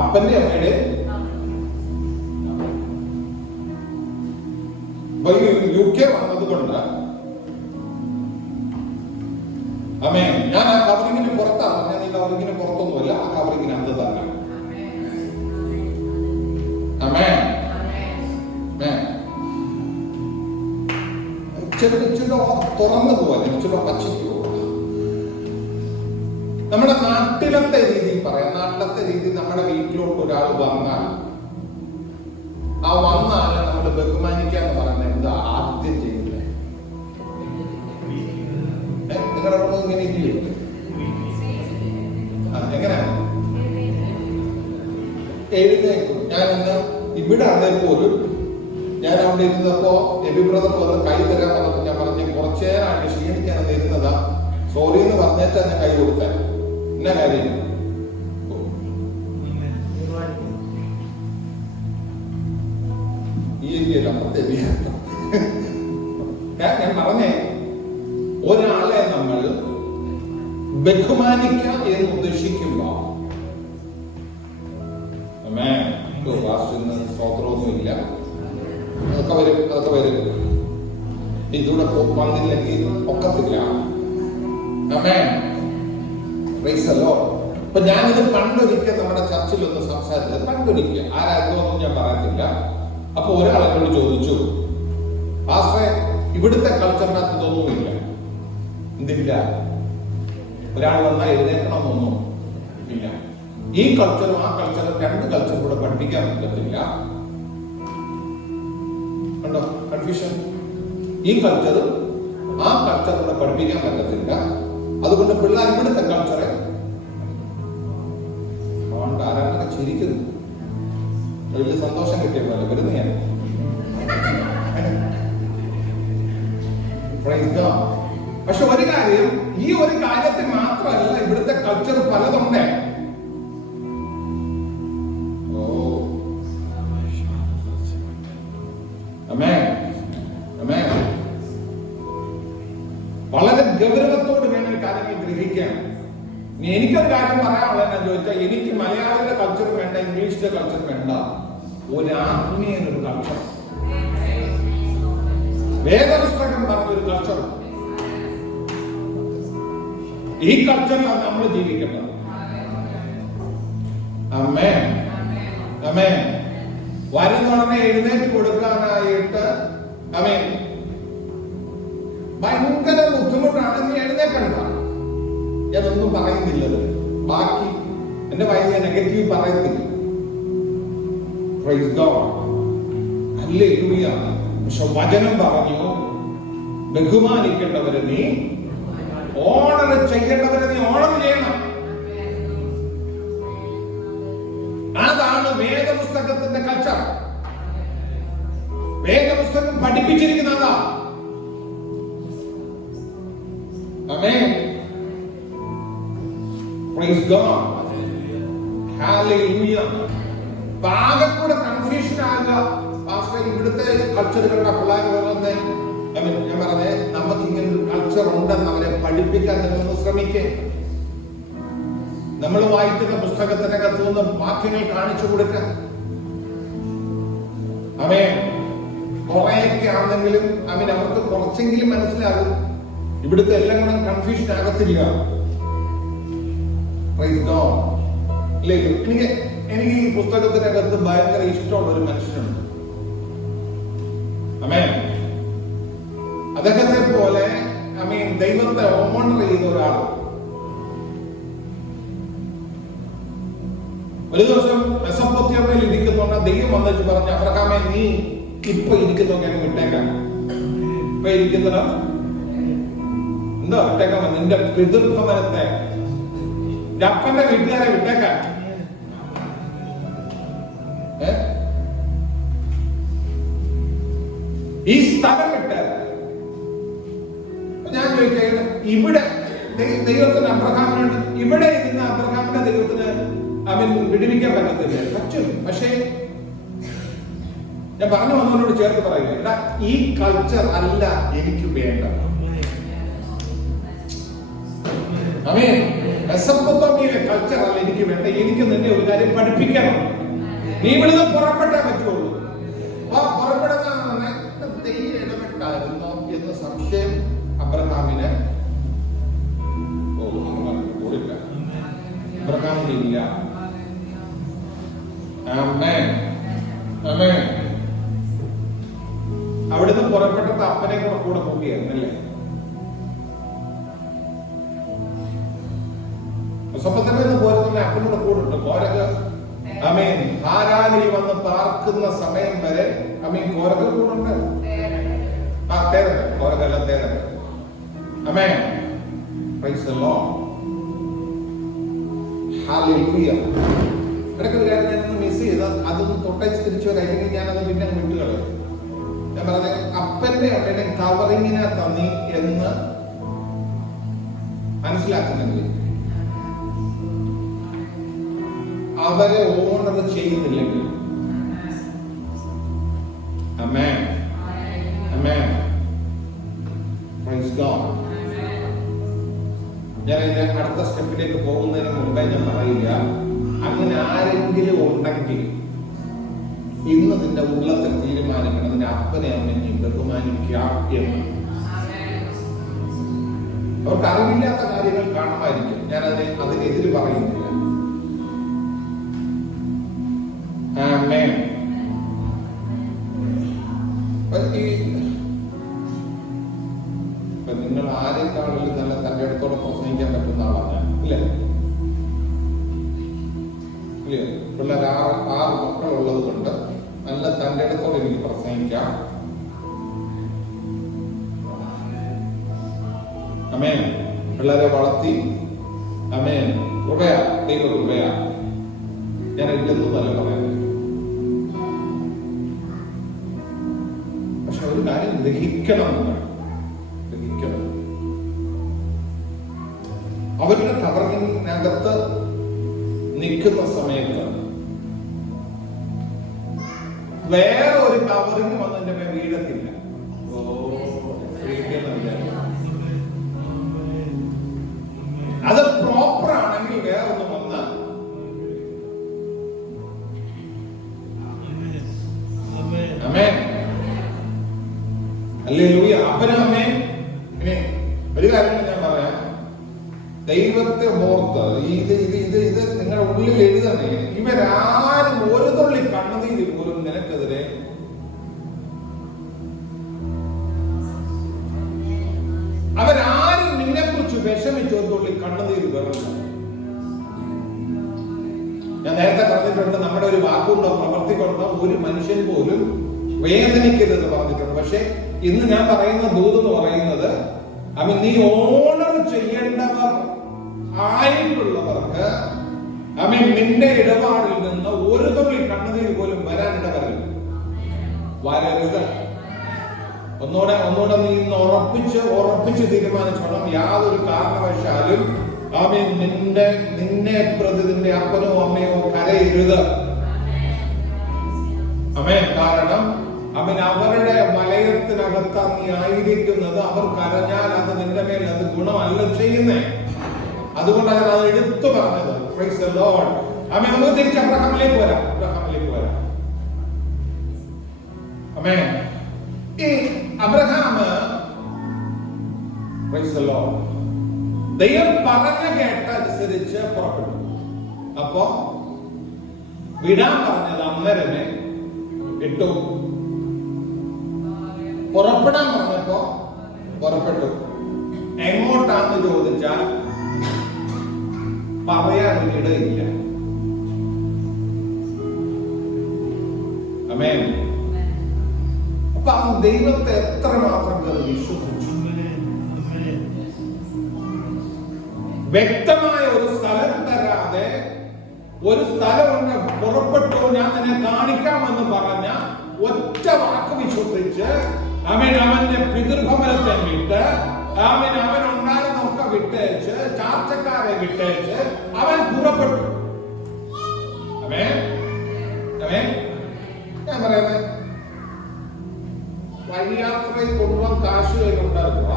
അപ്പന്റെ അമ്മയുടെ UK വന്നത് കൊണ്ട് അമ്മേ ഞാൻ ആ കവറിങ്ങിന് പുറത്താണ്. ഞാൻ ഈ കവറിങ്ങിന് പുറത്തൊന്നുമല്ല, ആ കവറിങ്ങിനകത്ത് തന്നെ. അമ്മേ ഇച്ചിരി തുറന്നു പോവാൻ, ഇച്ചിരി പച്ചയ്ക്ക് പോവാ. നമ്മുടെ നാട്ടിലത്തെ രീതിയിൽ പറയാം. നാട്ടിലത്തെ രീതിയിൽ നമ്മുടെ വീട്ടിലോട്ട് ഒരാൾ വന്നാൽ ആ വന്നാൽ നമ്മൾ ബഹുമാനിക്കാന്ന് പറയുന്നത് എന്താ ആദ്യം ചെയ്യുന്നത്? നിങ്ങളുടെ ഇങ്ങനെ ഇല്ലയോ? എങ്ങനെയാണ് എഴുന്നേക്കും? ഞാൻ ഇന്ന് ഇവിടെ ആണെങ്കിൽ പോലും ഞാൻ അവിടെ ഇരുന്നപ്പോ എബിബ്രദർ വന്ന് കൈ തരാൻ വന്നപ്പോൾ ഞാൻ പറഞ്ഞു, കുറച്ചേരായിട്ട് ക്ഷീണിക്കാനെന്ന് ഇരുന്നതാ, സോറി എന്ന് പറഞ്ഞേച്ചാ ഞാൻ കൈ കൊടുക്കാൻ. എന്നാ കാര്യം? ഞാൻ പറഞ്ഞേ, ഒരാളെ നമ്മൾ ബഹുമാനിക്കാം എന്ന് ഉദ്ദേശിക്കുമ്പോ സ്തോത്രമൊന്നുമില്ല, അതൊക്കെ വരും. ഇതിലൂടെ വന്നില്ലെങ്കിൽ ഒക്കത്തില്ല. അപ്പൊ ഞാനിത് പണ്ടൊരിക്കൽ നമ്മുടെ ചർച്ചിലൊന്ന് സംസാരിച്ചത്, പണ്ടൊരിക്കൽ ആരായിരുന്നു ഞാൻ പറയത്തില്ല. അപ്പൊ ഒരാളെന്നോട് ചോദിച്ചു, പാസ്റ്ററെ ഇവിടുത്തെ കൾച്ചറിനകത്ത് ഇതൊന്നുമില്ല. എന്തില്ല? ഒരാൾ വന്നാൽ എഴുന്നേക്കണമെന്നൊന്നും ഇല്ല. ഈ കൾച്ചറും ആ കൾച്ചറും രണ്ട് കൾച്ചറും കൂടെ പഠിപ്പിക്കാൻ പറ്റത്തില്ല. കണ്ടോ കൺഫ്യൂഷൻ? ഈ കൾച്ചറും ആ കൾച്ചറും കൂടെ പഠിപ്പിക്കാൻ പറ്റത്തില്ല. അതുകൊണ്ട് പിള്ളേർ ഇവിടുത്തെ കൾച്ചറെ അതുകൊണ്ട് ആരാണ്ടൊക്കെ ചിരിക്കുന്നു. വലിയ സന്തോഷം കിട്ടിയ പോലെ വരുന്നതാണ്. പക്ഷെ ഒരു കാര്യം, ഈ ഒരു കാര്യത്തിൽ മാത്രമല്ല ഇവിടുത്തെ കൾച്ചർ പലതുണ്ട്. വളരെ ഗൗരവത്തോട് വേണം കാര്യങ്ങൾ ഗ്രഹിക്കാൻ. എനിക്കൊരു കാര്യം പറയാനുള്ളതെന്നു ചോദിച്ചാൽ, എനിക്ക് മലയാളിയുടെ കൾച്ചർ വേണ്ട, ഇംഗ്ലീഷിന്റെ കൾച്ചർ വേണ്ട, ഒരു ആത്മീയൊരു കൾച്ചർ, വേദപുസ്തകം പറഞ്ഞൊരു കൾച്ചർ. ഈ കൾച്ചറിലാണ് നമ്മൾ ജീവിക്കേണ്ടത്. ആമേൻ ആമേൻ. വരുന്നുടനെ എഴുന്നേറ്റ് കൊടുക്കാനായിട്ട് ആമേൻ. പറഞ്ഞ് നീ എഴുന്നേക്കണ്ട. ഞാനൊന്നും പറയുന്നില്ല. ബാക്കി എന്റെ വായിൽ ഞാൻ നെഗറ്റീവ് പറയത്തില്ല. Price God, hallelujah. പക്ഷെ വചനം പറഞ്ഞു, ബഹുമാനിക്കേണ്ടവരെ നീ ഓണർ ചെയ്യേണ്ടവരെ നീ ഓണർ ചെയ്യണം. അതാണ് വേദപുസ്തകത്തിന്റെ കൾച്ചർ. വേദപുസ്തകം പഠിപ്പിച്ചിരിക്കുന്നതാ. ആമേൻ. Praise God, hallelujah. പാകക്കൂടെ കൺഫ്യൂഷൻ ആകുക. പാസ്റ്റർ, ഇവിടുത്തെ കൾച്ചറുകളുടെ പിള്ളേർ പറയുന്നത്, ഞാൻ പറഞ്ഞേ, നമുക്ക് ഇങ്ങനെ ഒരു കൾച്ചർ ഉണ്ടെന്ന് അവരെ പഠിപ്പിക്കാൻ നിങ്ങളൊന്ന് ശ്രമിക്കേ. നമ്മൾ വായിക്കുന്ന പുസ്തകത്തിനകത്ത് നിന്ന് വാക്യങ്ങൾ കാണിച്ചു കൊടുക്കുക. ആമേൻ. കുറെയൊക്കെ ആണെങ്കിലും അവർക്ക് കുറച്ചെങ്കിലും മനസ്സിലാകും. ഇവിടുത്തെ എല്ലാം കൂടെ കൺഫ്യൂഷൻ ആകത്തില്ല. എനിക്ക് ഈ പുസ്തകത്തിനകത്ത് ഭയങ്കര ഇഷ്ടമുള്ള ഒരു മനുഷ്യനുണ്ട്. ആമേൻ. അദ്ദേഹത്തെ പോലെ ദൈവത്തെ ഓണർ ചെയ്ത ഒരാൾ. ഒരു ദിവസം മെസൊപ്പൊത്താമ്യയിൽ ഇരിക്കുന്നുണ്ട്. ദൈവം വന്നിട്ട് പറഞ്ഞു, അബ്രഹാമേ, നീ ഇപ്പൊ ഇരിക്കുന്നൊക്കെ വിട്ടേക്കാം. ഇപ്പൊ ഇരിക്കുന്നത് എന്താ വിട്ടേക്കാൻ? നിന്റെ പിതൃഭവനത്തെ, അപ്പന്റെ വീട്ടുകാരെ വിട്ടേക്കാൻ. ഈ സ്ഥലം വിട്ട് ഞാൻ ചോദിക്കുന്നത്, ഇവിടെ ദൈവത്തിന് അബ്രഹാമിനുണ്ട്, ഇവിടെ ഇരുന്ന അബ്രഹാമിന്റെ ദൈവത്തിന് അവൻ വിടുവിക്കാൻ പറ്റത്തില്ല. പറ്റും. പക്ഷേ ഞാൻ പറഞ്ഞു വന്നവരോട് ചേർത്ത് പറയുക, ഈ കൾച്ചർ അല്ല എനിക്ക് വേണ്ടത്. ആമേൻ. മെസൊപ്പൊത്താമ്യയിലെ കൾച്ചർ അല്ല എനിക്ക് വേണ്ട. എനിക്ക് നിന്നെ ഒരു കാര്യം പഠിപ്പിക്കണം. നീ ഇവിടുന്ന് പുറപ്പെട്ടേ പറ്റുള്ളൂ. ആ പുറപ്പെടുന്ന ദൈവം ഇടപെട്ടായിരുന്നോ എന്ന് സംശയം അബ്രഹാമിന് ഓടില്ല. അബ്രഹാമിനില്ല. ആമേൻ. ആമേൻ. അവിടുന്ന് പുറപ്പെട്ടത് അപ്പനെ കൂടെ കൂട്ടിയായിരുന്നല്ലേ? മെസൊപ്പൊത്താമ്യയിൽ പോരുന്ന അപ്പനോട് കൂടുണ്ട്. കോരക് ആമേൻ ഹാരാനിൽ വന്ന് പാർക്കുന്ന സമയം വരെ കോരക് കൂടുണ്ട്. കോരകല്ല, തേരക്. Amen. Praise the Lord. Hallelujah. ഇടയ്ക്കൊരു കാര്യം ഞാനൊന്ന് മിസ് ചെയ്ത് അതൊന്ന് തൊട്ടേച്ച് തിരിച്ചു വരാമെങ്കിൽ ഞാനത് പിന്നെ വിട്ടുകളയും. ഞാൻ പറഞ്ഞത്, അപ്പന്റെ അവിടെ കവറിങ്ങിനെ തന്നി എന്ന് മനസ്സിലാക്കുന്നെങ്കിൽ അവരെ ഓണർ ചെയ്യുന്നില്ലെങ്കിൽ, ആമേൻ, ആമേൻ, പ്രൈസ് ഗോഡ്. ഞാൻ ഇതിന്റെ അടുത്ത സ്റ്റെപ്പിലേക്ക് പോകുന്നതിന് മുമ്പേ ഞാൻ പറയില്ല, അങ്ങനെ ആരെങ്കിലും ഉണ്ടെങ്കിൽ ഇന്ന് നിന്റെ ഉള്ളത്തിൽ തീരുമാനിക്കണം, നിന്റെ അപ്പനെ അമ്മയെ ബഹുമാനിക്കാം എന്ന്. അവർക്ക് അറിവില്ലാത്ത കാര്യങ്ങൾ കാണുമായിരിക്കും. ഞാൻ അതിനെതിര് പറയുന്നില്ല. ആമേൻ. നിങ്ങൾ ആരെക്കാളും നല്ല തന്റെ അടുത്തോടെ പ്രസംഗിക്കാൻ പറ്റുന്ന ആളാണ് ഞാൻ. ഇല്ലേ? ഇല്ലേ? പിള്ളേർ 6 മക്കളുള്ളത് കൊണ്ട് നല്ല തന്റെ അടുത്തോടെ എനിക്ക് പ്രസംഗിക്കാം. ആമേൻ. പിള്ളേരെ വളർത്തി. ആമേൻ. കൃപയാ, ദൈവ കൃപയാ. ഞാൻ ഇല്ലെന്നും നല്ല പറയാം. പക്ഷെ ഒരു കാര്യം ഗ്രഹിക്കണം. ഗ്രഹിക്കണം. അവരുടെ കവറിനകത്ത് നിൽക്കുന്ന സമയത്ത് വേറെ ഒരു കവറിന് വന്നതിന്റെ മേൽ വീഴത്തില്ല. അത് പ്രോപ്പർ ആണെങ്കിൽ വേറെ ഒന്ന് വന്ന് ഹല്ലേലൂയ. അപ്പനമ്മേ, ഇനി ഒരു കാര്യം ഞാൻ പറയാം. ദൈവത്തെ ഓർത്ത് ഇത് നിങ്ങളുടെ ഉള്ളിൽ എഴുതണേ. ഇവരാരും ഒരു തുള്ളി കണ്ണുനീര് പോലും നിനക്കെതിരെ അവരാരും വിഷമിച്ച് ഒരു തുള്ളി കണ്ണുനീര് വരുന്നു. ഞാൻ നേരത്തെ പറഞ്ഞിട്ടുണ്ട്, നമ്മുടെ ഒരു വാക്കുകൊണ്ടോ പ്രവൃത്തി കൊണ്ടോ ഒരു മനുഷ്യൻ പോലും വേദനിക്കരുതെന്ന് പറഞ്ഞിട്ടുണ്ട്. പക്ഷെ ഇന്ന് ഞാൻ പറയുന്ന ദൂതെന്ന് പറയുന്നത്, നീ ഓർഡർ ചെയ്യേണ്ടവർ ആയിട്ടുള്ളവർക്ക് നിന്റെ ഇടപാടിൽ നിന്ന് ഒരു തുള്ളി കണ്ണുനീര് പോലും വരാനിട വരരുത്. ഒന്നുകൂടെ നീ ഇന്ന് ഉറപ്പിച്ച് തീരുമാനിച്ചോണം, യാതൊരു കാരണവശാലും നിന്നെ പ്രതി നിന്റെ അപ്പനോ അമ്മയോ കരയരുത്. കാരണം അവരുടെ വലയത്തിനകത്ത് നീ ആയിരിക്കുന്നത്. അവർ കരഞ്ഞാൽ അത് നിന്റെ മേൽ അത് ഗുണമല്ല ചെയ്യുന്നേ. അതുകൊണ്ടാണ് അത് എടുത്തു പറഞ്ഞത്. Price the Lord. നമുക്ക് തിരിച്ച് അബ്രഹാമിലേക്ക് വരാം. ഈ അബ്രഹാം പ്രൈസ് ദി ലോർഡ് ദൈവം പറഞ്ഞ കേട്ടനുസരിച്ച് പുറപ്പെട്ടു. അപ്പോ വിടാൻ പറഞ്ഞത് അന്നേരമേ ഇട്ടു. പുറപ്പെടാൻ പറഞ്ഞപ്പോ പുറപ്പെട്ടു. എങ്ങോട്ടാന്ന് ചോദിച്ചാൽ പറയാനിടയില്ല. ആമേൻ. അപ്പൊ അവൻ ദൈവത്തെ എത്രമാത്രം വിശ്വസിച്ചു. വ്യക്തമായ ഒരു സ്ഥലം തരാതെ, ഒരു സ്ഥലം പുറപ്പെട്ടു ഞാൻ നിന്നെ കാണിക്കാമെന്ന് പറഞ്ഞ ഒറ്റ വാക്ക് വിശ്വസിച്ച് അവന്റെ പിതൃഭവനത്തെ വിട്ട് അവനുണ്ടായിരുന്നൊക്കെ വിട്ടേച്ച്, ചാർച്ചക്കാരെ വിട്ടേച്ച് അവൻ പുറപ്പെട്ടു. ഞാൻ പറയുന്നത്, വഴിയാത്രയിൽ കൊണ്ടുപോകാൻ കാശ് ഉണ്ടാകുക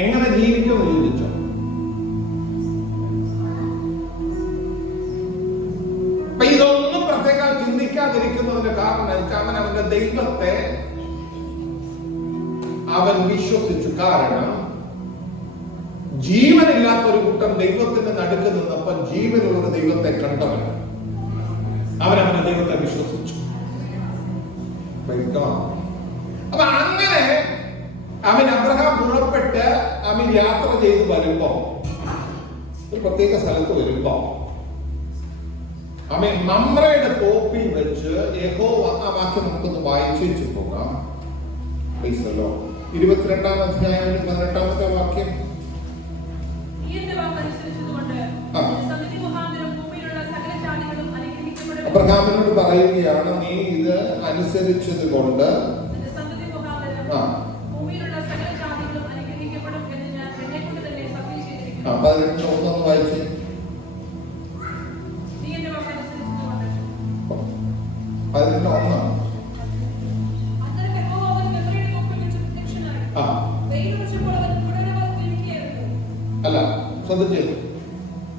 എങ്ങനെ ജീവിക്കുമെന്ന് ചോദിച്ചോ. ഇതൊന്നും പ്രത്യേകം ചിന്തിക്കാതിരിക്കുന്നതിന്റെ കാരണം അവന്റെ ദൈവത്തെ അവൻ വിശ്വസിച്ചു. കാരണം ജീവനില്ലാത്ത ഒരു കൂട്ടം ദൈവത്തിന്റെ നടുക്ക് നിന്നപ്പോ ജീവനുള്ള ദൈവത്തെ കണ്ടവൻ അവന്റെ ദൈവത്തെ വിശ്വസിച്ചു. അപ്പൊ അങ്ങനെ അബ്രഹാം പുറപ്പെട്ട് യാത്ര ചെയ്ത് വരുമ്പോ, ഒരു പ്രത്യേക സ്ഥലത്ത് വരുമ്പോ മമ്രയുടെ തോപ്പിൽ വെച്ച് യഹോവ, ആ വാക്യം നമുക്കൊന്ന് വായിച്ചു പോകാം. 22-ാം അധ്യായം 18-ാമത്തെ വാക്യം. അബ്രഹാമിനോട് പറയുകയാണ്, നീ ഇത് അനുസരിച്ചത് കൊണ്ട് ഒന്ന് വായിച്ച്. അല്ല, ശ്രദ്ധിച്ചു.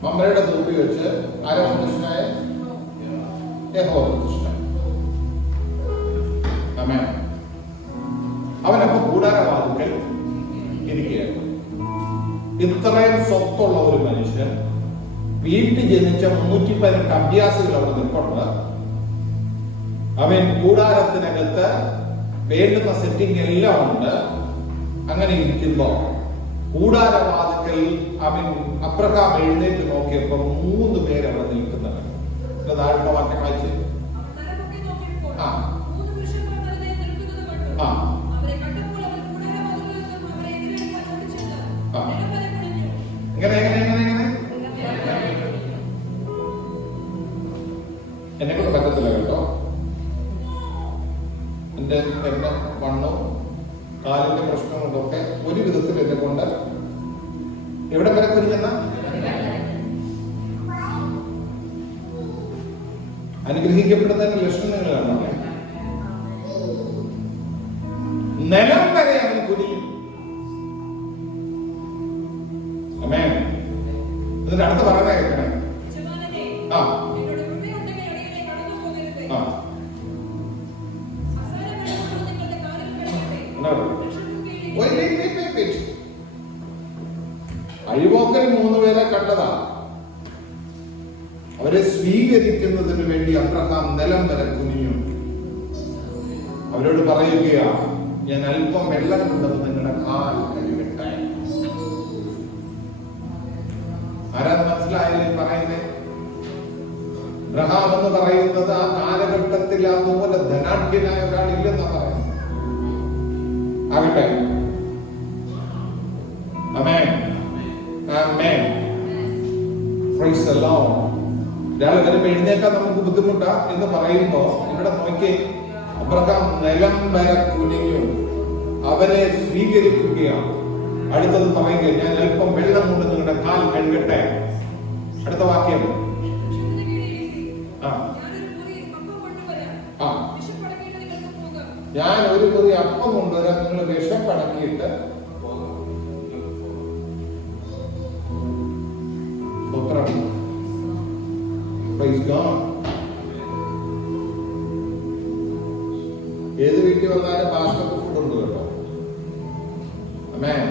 മമ്രയുടെ തോപ്പി വെച്ച് ആരോ കൃഷ്ണനായ യഹോവ കൃഷ്ണൻ. അവനപ്പോ കൂടാരവാതിക്കൽ ഇരിക്കുകയാണ്. ഇത്രയും സ്വത്തുള്ള ഒരു മനുഷ്യൻ, വീട്ടിൽ ജനിച്ച 318 അഭ്യാസികൾ അവിടെ നിൽപ്പുണ്ട്. അവൻ കൂടാരത്തിനകത്ത് വേണ്ടുന്ന സെറ്റിംഗ് എല്ലാം ഉണ്ട്. അങ്ങനെ ഇരിക്കുമ്പോ കൂടാരവാതിക്കൽ അബ്രഹാം എഴുന്നേറ്റ് നോക്കിയപ്പോ 3 പേര് അവിടെ നിൽക്കുന്നത്. താഴെ വാക്യം വായിച്ചു. എന്നെ കൊണ്ട് പറ്റത്തില്ല കേട്ടോ. എന്റെ വണ്ണവും കാലിന്റെ പ്രശ്നം കൊണ്ടൊക്കെ ഒരു വിധത്തിൽ എന്നെ കൊണ്ട് എവിടെ വരെ കുരിഞ്ഞെന്ന അനുഗ്രഹിക്കപ്പെടുന്നതിന്റെ ലക്ഷണങ്ങൾ കാണാം. നിലം വരെ അവൻ കുനിയും. ഇതിന്റെ അടുത്ത് പറയാൻ കേൾക്കണേ. അഴിപോക്കൽ 3 പേരെ കണ്ടതാ. അവരെ സ്വീകരിക്കുന്നതിന് വേണ്ടി അബ്രഹാം നിലം വരെ കുനിഞ്ഞു. അവരോട് പറയുകയാ, ഞാൻ അല്പം വെള്ളം കൊണ്ടത് നിങ്ങളുടെ കാൽ കഴുകട്ടെ. ആരാന്ന് മനസ്സിലായില്ലേ പറയുന്നേ? അബ്രഹാം എന്ന് പറയുന്നത് ആ കാലഘട്ടത്തിൽ അതുപോലെ ധനാഢ്യനായ ഒരാളില്ലെന്നാ പറയുന്നത്. ആകട്ടെ. Amen, amen. Praise the Lord. ഒരാൾ വരുമ്പോ എഴുന്നേക്കാൻ നമുക്ക് ബുദ്ധിമുട്ടാ എന്ന് പറയുമ്പോ ഇവിടെ നോക്കി, അബ്രഹാം നിലം വരെ കുനിഞ്ഞു അവരെ സ്വീകരിക്കുകയാണ്. അടുത്തത് പറയുക, ഞാൻ അല്പം വെള്ളം കൊണ്ട് നിങ്ങളുടെ കാൽ കഴുകട്ടെ. അടുത്ത വാക്യം, ഞാൻ ഒരു കുറി അപ്പം കൊണ്ടുവരാൻ, നിങ്ങൾ വിശപ്പടക്കിയിട്ട് ഏത് വീട്ടിൽ വന്നാലും ബാസ്കറ്റ് ഫുഡ് ഉണ്ട് കേട്ടോ. ആമേൻ,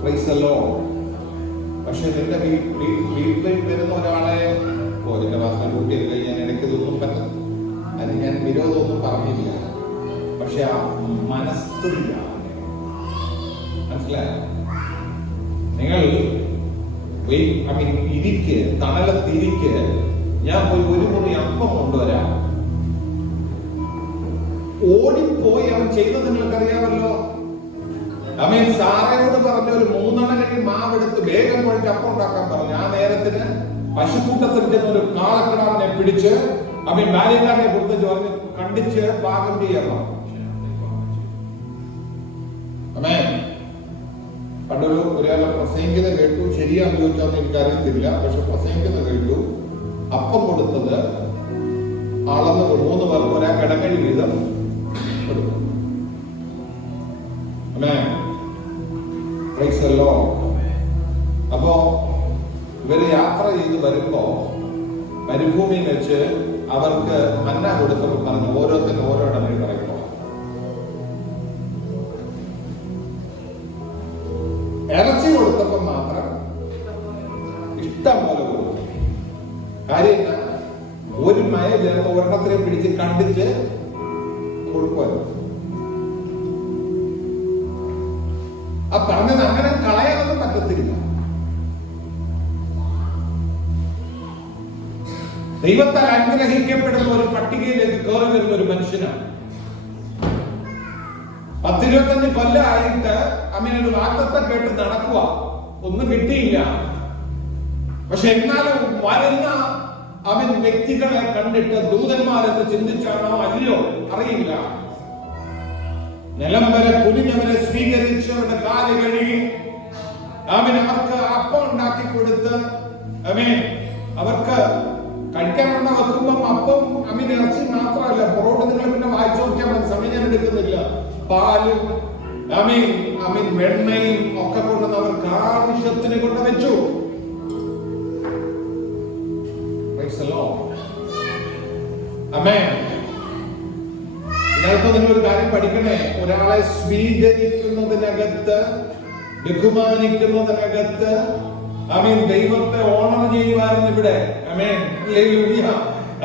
പ്രൈസ് ദി ലോർഡ്. പക്ഷെ നിന്റെ വീട്ടിൽ വരുന്ന ഒരാളെ എന്റെ ബാസ്കറ്റ് കൂട്ടിയൊക്കെ ഞാൻ ഇടയ്ക്ക് ഇതൊന്നും പറ്റും, അത് ഞാൻ വിരോധമൊന്നും പറഞ്ഞില്ല. പക്ഷെ ആ മനസ്ഥിതിയാണ്, മനസ്സിലായോ? നിങ്ങൾ ഇരിക്ക്, തണലത്തിരിക്ക്, ഞാൻ പോയി ഒരു മുറി അപ്പം കൊണ്ടുവരാം. ഓടിപ്പോയി അവൻ ചെയ്തത് നിങ്ങൾക്കറിയാമല്ലോ. അവൻ സാറയോട് പറഞ്ഞ ഒരു 3 എണ്ണം മാവെടുത്ത് വേഗം കുഴച്ച് അപ്പം ഉണ്ടാക്കാൻ പറഞ്ഞു. ആ നേരത്തിന് പശുക്കൂട്ടത്തിന്റെ ഒരു കാളക്കിടാവിനെ പിടിച്ച് അവൻ ബാല്യക്കാരനെ കൊടുത്ത് ചോദിച്ച് കണ്ടിച്ച് പാകം ചെയ്യണം. ആമേൻ. ഒരാളെ പ്രസംഗിക്കുന്നത് കേട്ടു, ശരിയാന്ന് ചോദിച്ചാൽ എനിക്കറിയത്തില്ല, പക്ഷെ പ്രസംഗിക്കുന്നത് കേട്ടു. അപ്പം കൊടുത്തത് അളന്ന് 3 പേർക്ക് ഒരാ കടകഴി വീതം കൊടുക്കും. ആമേൻ, പ്രൈസ് ദി ലോർഡ്. അപ്പോ ഇവര് യാത്ര ചെയ്ത് വരുമ്പോ മരുഭൂമിയിൽ വെച്ച് അവർക്ക് മന്ന കൊടുത്തപ്പോൾ പറഞ്ഞു, ഓരോരുത്തരും ഓരോ ഇടങ്ങളിൽ പറയുമ്പോ ഇറച്ചി കൊടുത്തപ്പോ മാത്രം ഇഷ്ടം പോലെ കൊടുക്കും. കാര്യം ഒരു മയ ചേർന്ന് ഒരെണ്ണത്തിനെ പിടിച്ച് കണ്ടിച്ച് കൊടുക്കുമല്ലോ. ആ പറഞ്ഞത് അങ്ങനെ കളയാനൊന്നും പറ്റത്തില്ല. ദൈവത്താൽ അനുഗ്രഹിക്കപ്പെടുന്ന ഒരു പട്ടികയിലേക്ക് കയറി വരുന്ന ഒരു മനുഷ്യനാണ്. 10-25 കൊല്ലമായിട്ട് ഒരു വാഗ്ദത്തം കേട്ട് നടക്കുക, ഒന്നും കിട്ടിയില്ല. പക്ഷെ എന്നാലും വരുന്ന വ്യക്തികളെ കണ്ടിട്ട് ദൂതന്മാരെന്ന് ചിന്തിച്ചാണോ അല്ലയോ അറിയില്ല, നിലം വരെ കുനിഞ്ഞവരെ സ്വീകരിച്ച് അവരുടെ കാല് കഴുകി അവർക്ക് അപ്പം ഉണ്ടാക്കി കൊടുത്ത് അവർക്ക് കഴിക്കാനുള്ള വെക്കുമ്പം അപ്പം ഇറച്ചി മാത്രമല്ല, പൊറോട്ട നിങ്ങൾ പിന്നെ വായിച്ചു നോക്കിയാൽ മതി, സമയം ഞാൻ എടുക്കുന്നില്ല. പാലും വെണ്ണയും ഒക്കെ കൊണ്ടുവന്ന് അവർക്ക് ആവശ്യത്തിന് കൊണ്ട് വെച്ചു. ഇതിനകത്ത് നിങ്ങളൊരു കാര്യം പഠിക്കണേ. ഒരാളെ സ്വീകരിക്കുന്നതിനകത്ത്, ബഹുമാനിക്കുന്നതിനകത്ത് ദൈവത്തെ ഓണർ ചെയ്യുവായിരുന്നു ഇവിടെ.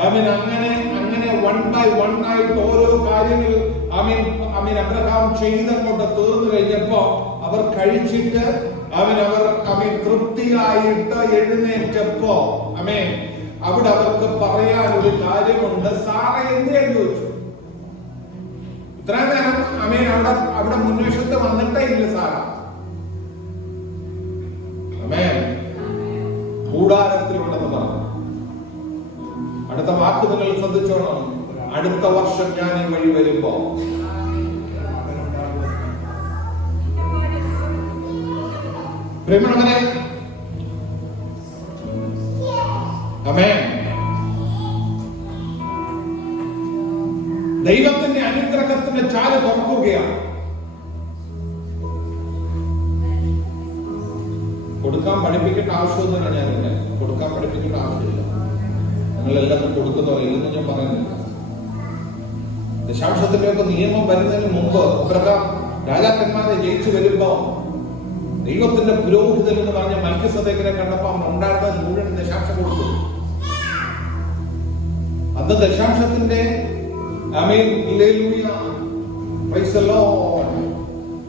അങ്ങനെ 1 by 1 ആയിട്ട് ഓരോ കാര്യങ്ങൾ അബ്രഹാം ചെയ്തങ്ങോട്ട് തീർന്നു കഴിഞ്ഞപ്പോ അവർ കഴിച്ചിട്ട് അവർ തൃപ്തിയായിട്ട് എഴുന്നേറ്റപ്പോ അവിടെ അവർക്ക് പറയാൻ ഒരു കാര്യമുണ്ട്. സാറ എന്തേ ചോദിച്ചു. ഇത്ര നേരം അവിടെ മുൻവശത്ത് വന്നിട്ടേ ഇല്ല സാറ. കൂടാരത്തിലുണ്ടെന്ന് പറഞ്ഞു. അടുത്ത വാക്ക് നിങ്ങൾ ശ്രദ്ധിച്ചോണം. അടുത്ത വർഷം ഞാൻ ഈ വഴി വരുമ്പോ പ്രിയമുള്ളവരെ, ദൈവത്തിന്റെ അനുഗ്രഹത്തിന്റെ ചാല് തുറക്കുകയാണ്. കൊടുക്കാൻ പഠിപ്പിക്കേണ്ട ആവശ്യമൊന്നുമില്ല. ഞാനില്ല കൊടുക്കാൻ പഠിപ്പിക്കേണ്ട ആവശ്യമില്ല. നിങ്ങളെല്ലാം കൊടുക്കുന്നവർ ഇല്ലെന്ന് ഞാൻ പറയുന്നില്ല. ദശാംശത്തിന്റെ ഒക്കെ നിയമം വരുന്നതിന് മുമ്പ് അബ്രഹാം രാജാക്കന്മാരെ ജയിച്ചു വരുമ്പോ ദൈവത്തിന്റെ പുരോഹിതൻ എന്ന് പറഞ്ഞ മൽക്കിസദേക്കിനെ കണ്ടപ്പോ അവൻ ഉണ്ടായിരുന്ന മുഴുവൻ ദശാംശം കൊടുത്തു. അന്ന് ദശാംശത്തിന്റെ ആമേൻ. ഹല്ലേലൂയ. Price the Lord.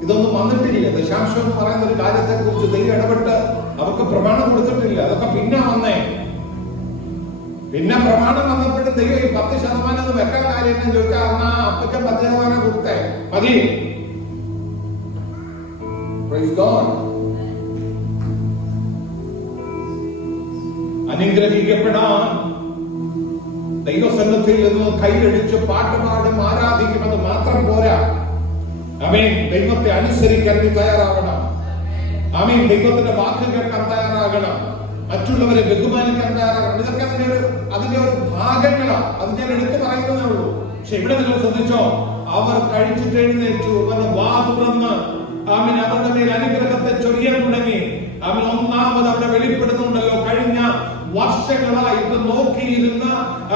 ഇതൊന്നും വന്നിട്ടില്ല. ദശാംശം എന്ന് പറയുന്ന ഒരു കാര്യത്തെ കുറിച്ച് ദൈവം ഇടപെട്ട് അവർക്ക് പ്രമാണം കൊടുത്തിട്ടില്ല. അതൊക്കെ പിന്നെ വന്നേ. പിന്നെ പ്രമാണം വന്നപ്പോഴും ദൈവം ഈ 10% വെക്കാൻ കാര്യം എന്ന് ചോദിച്ചാൽ എന്നാ അപ്പച്ചൻ 10% കൊടുത്തേ മതി. Praise God. അനുഗ്രഹിക്കപ്പെടാൻ ദൈവസന്നിധിയിൽ നിന്ന് കൈയടിച്ച് പാട്ടുപാടും ആരാധിക്കുമെന്ന് മാത്രം പോരാ. ആമേൻ. ദൈവത്തെ അനുസരിക്കാൻ നീ തയ്യാറാവണം. ആമേൻ. ദൈവത്തിന്റെ വാക്ക് കേൾക്കാൻ തയ്യാറാകണം. മറ്റുള്ളവരെ ബഹുമാനിക്കാൻ തയ്യാറാകണം. ഇതൊക്കെ അതിന്റെ ഒരു ഭാഗങ്ങളാണ്. അത് ഞാൻ എടുത്തു പറയുന്നതേ ഉള്ളൂ. പക്ഷെ ഇവിടെ നിങ്ങൾ ശ്രദ്ധിച്ചോ, അവർ കഴിച്ചിട്ട് എഴുന്നേറ്റു, അവരുടെ വാ തുറന്ന് ആമേൻ അവരുടെ മേൽ അനുഗ്രഹത്തെ ചൊരിയാൻ തുടങ്ങി. അവൻ ഒന്നാമത് അവിടെ വെളിപ്പെടുന്നുണ്ടല്ലോ, കഴിഞ്ഞ വർഷങ്ങളായിട്ട് നോക്കിയിരുന്ന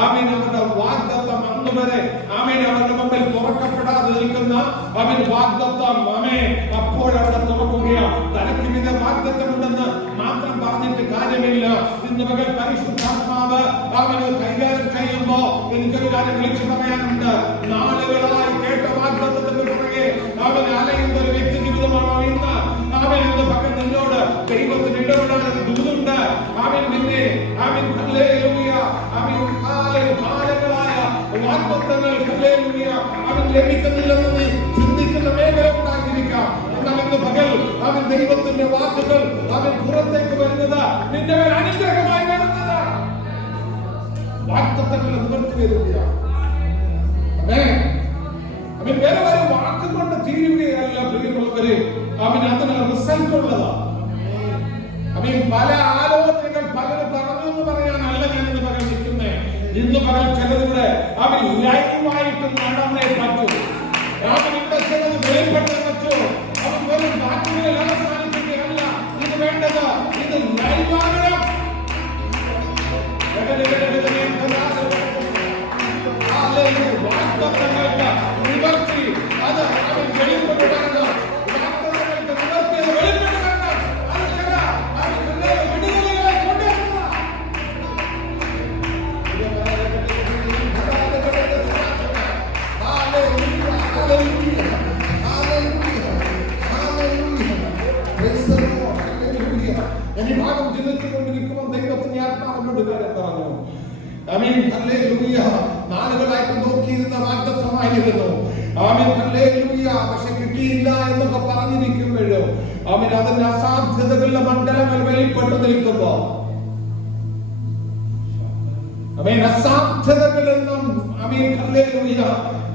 ആമേൻ അവരുടെ വാഗ്ദത്തം അന്നുവരെ ആമേൻ അവരുടെ മുമ്പിൽ തുറക്കപ്പെടാതെ നിൽക്കുന്ന അവൻ വാഗ്ദത്തം ആമേൻ അപ്പോഴവിടെ തുറക്കുകയാണ്. തനിക്ക് വിധ വാഗ്ദത്തമുണ്ടെന്ന് മാത്രം പറഞ്ഞിട്ട് കാര്യമില്ല. ഇന്ന് മകൾ പരിശുദ്ധാത്മാവ് അവന് കൈകാര്യം ചെയ്യുമ്പോ എനിക്കൊരു കാര്യം വിളിച്ചു പറയാനുണ്ട്. നാളുകളായി കേട്ട വാഗ്ദത്തത്തിന്റെ പുറകെ അവൻ അലയുന്ന ഒരു വ്യക്തി ജീവിതമാണോ ഇന്ന്? അവൻ ഇന്ന് പകൽ നിന്നോട് ദൈവത്തിന് ഇടപെടാൻ ദൂതുണ്ട്. അവൻ നിന്നെ അവൻ ഹല്ലേലൂയ അവൻ കാലങ്ങളായ വാഗ്ദത്തങ്ങൾ ഹല്ലേലൂയ അവൻ ലഭിക്കുന്നില്ലെന്ന് നീ ചിന്തിക്കുന്ന മേഖല ഉണ്ടായിരിക്കാം. എന്നാൽ ഇന്ന് പകൽ അവൻ ദൈവത്തിന്റെ വാക്കുകൾ അവൻ പുറത്തേക്ക് വരുന്നത് നിന്റെ മേൽ അനുഗ്രഹമായി വരുന്നത് വാഗ്ദത്തങ്ങൾ നിവർത്തി വരികയാണ്. അവൻ വേറെ ഒരു വാക്ക് കൊണ്ട് തീരുകയല്ല പ്രിയമുള്ളവരെ, അവൻ അതിന് റിസൾട്ട് ഉള്ളതാണ്. അവൻ പല ആലോചനകൾ പലരും പറഞ്ഞു എന്ന് പറയാനല്ല ഞാൻ ഇന്ന് പകൽ നിൽക്കുന്നേ. ഇന്ന് പകൽ ചിലരുടെ അവൻ ലൈവായിട്ട് നടന്നേ പറ്റൂ. അവൻ ഇവിടെ ചിലത് വെളിപ്പെട്ടു വെച്ചു. അവൻ വെറും വാക്കുകളിൽ അവസാനിക്കുകയല്ല ഇത് വേണ്ടത്. ഇത് ലൈവാകണം. വാഗ്ദത്തങ്ങൾക്ക് നിവർത്തി അത് അവൻ വെളിപ്പെട്ടു വരണം. വാഗ്ദത്തങ്ങൾക്ക് നിവർത്തി അത് വെളിപ്പെട്ടു വരണം. അത് ചില വിടുതലുകളെ കൊണ്ടുവരണം. ഈ ഭാഗം ചിന്തിച്ചുകൊണ്ടിരിക്കുമ്പോൾ ദൈവത്തിന് ആത്മാവിനോട് കാര്യം പറഞ്ഞു. ആമേൻ. ഹല്ലേലൂയ. നാളുകളായിട്ട് നോക്കിയിരുന്ന വാഗ്ദത്തമായിരുന്നു. ആമേൻ. ഹല്ലേലൂയ. പക്ഷെ കിട്ടിയില്ല എന്നൊക്കെ പറഞ്ഞിരിക്കുമ്പോഴും ആമേൻ അതിന്റെ അസാധ്യതകളുടെ മണ്ഡലങ്ങൾ വെളിപ്പെട്ടു നിൽക്കുമ്പോ ആമേൻ അസാധ്യതകളെന്നും ആമേൻ ഹല്ലേലൂയ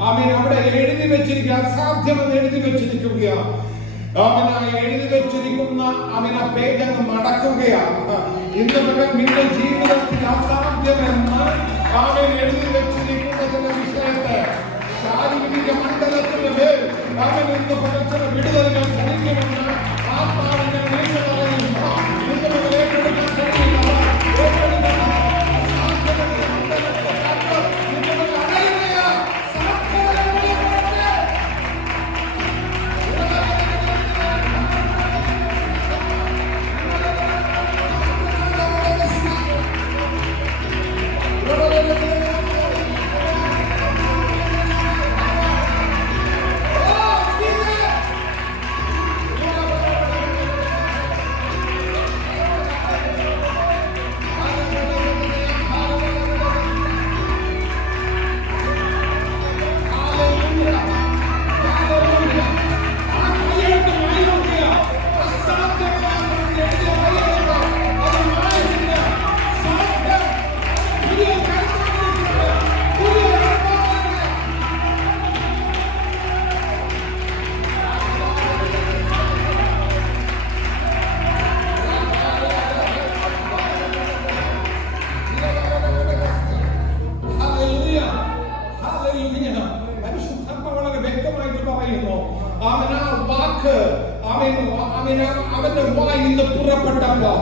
ആമേൻ അവിടെ എഴുതി വെച്ചിരിക്കുക. അസാധ്യമെന്ന് എഴുതി വെച്ചിരിക്കുകയാണ്. അവനായി എഴുതി വെച്ചിരിക്കുന്ന അവനെ പേജ് അങ്ങ് മടക്കുകയാണ്. ഇന്ന് നിന്റെ ജീവിതത്തിൽ അസാധ്യമെന്ന് അവൻ എഴുതി വെച്ചിരിക്കുന്നതിന്റെ വിഷയത്തെ ശാരീരിക മണ്ഡലത്തിന് മേൽ അവൻ ഇന്ന് പകർച്ച വിടുതലുകൾ കഴിക്കുമെന്ന് ആത്മാവിനെ വീണ്ടും പറയുന്നു. ഇന്ന് മുതൽ ഏറ്റെടുക്കാൻ കഴിയില്ല. അവന്റെ വായിൽ നിന്ന് പുറപ്പെട്ടപ്പോ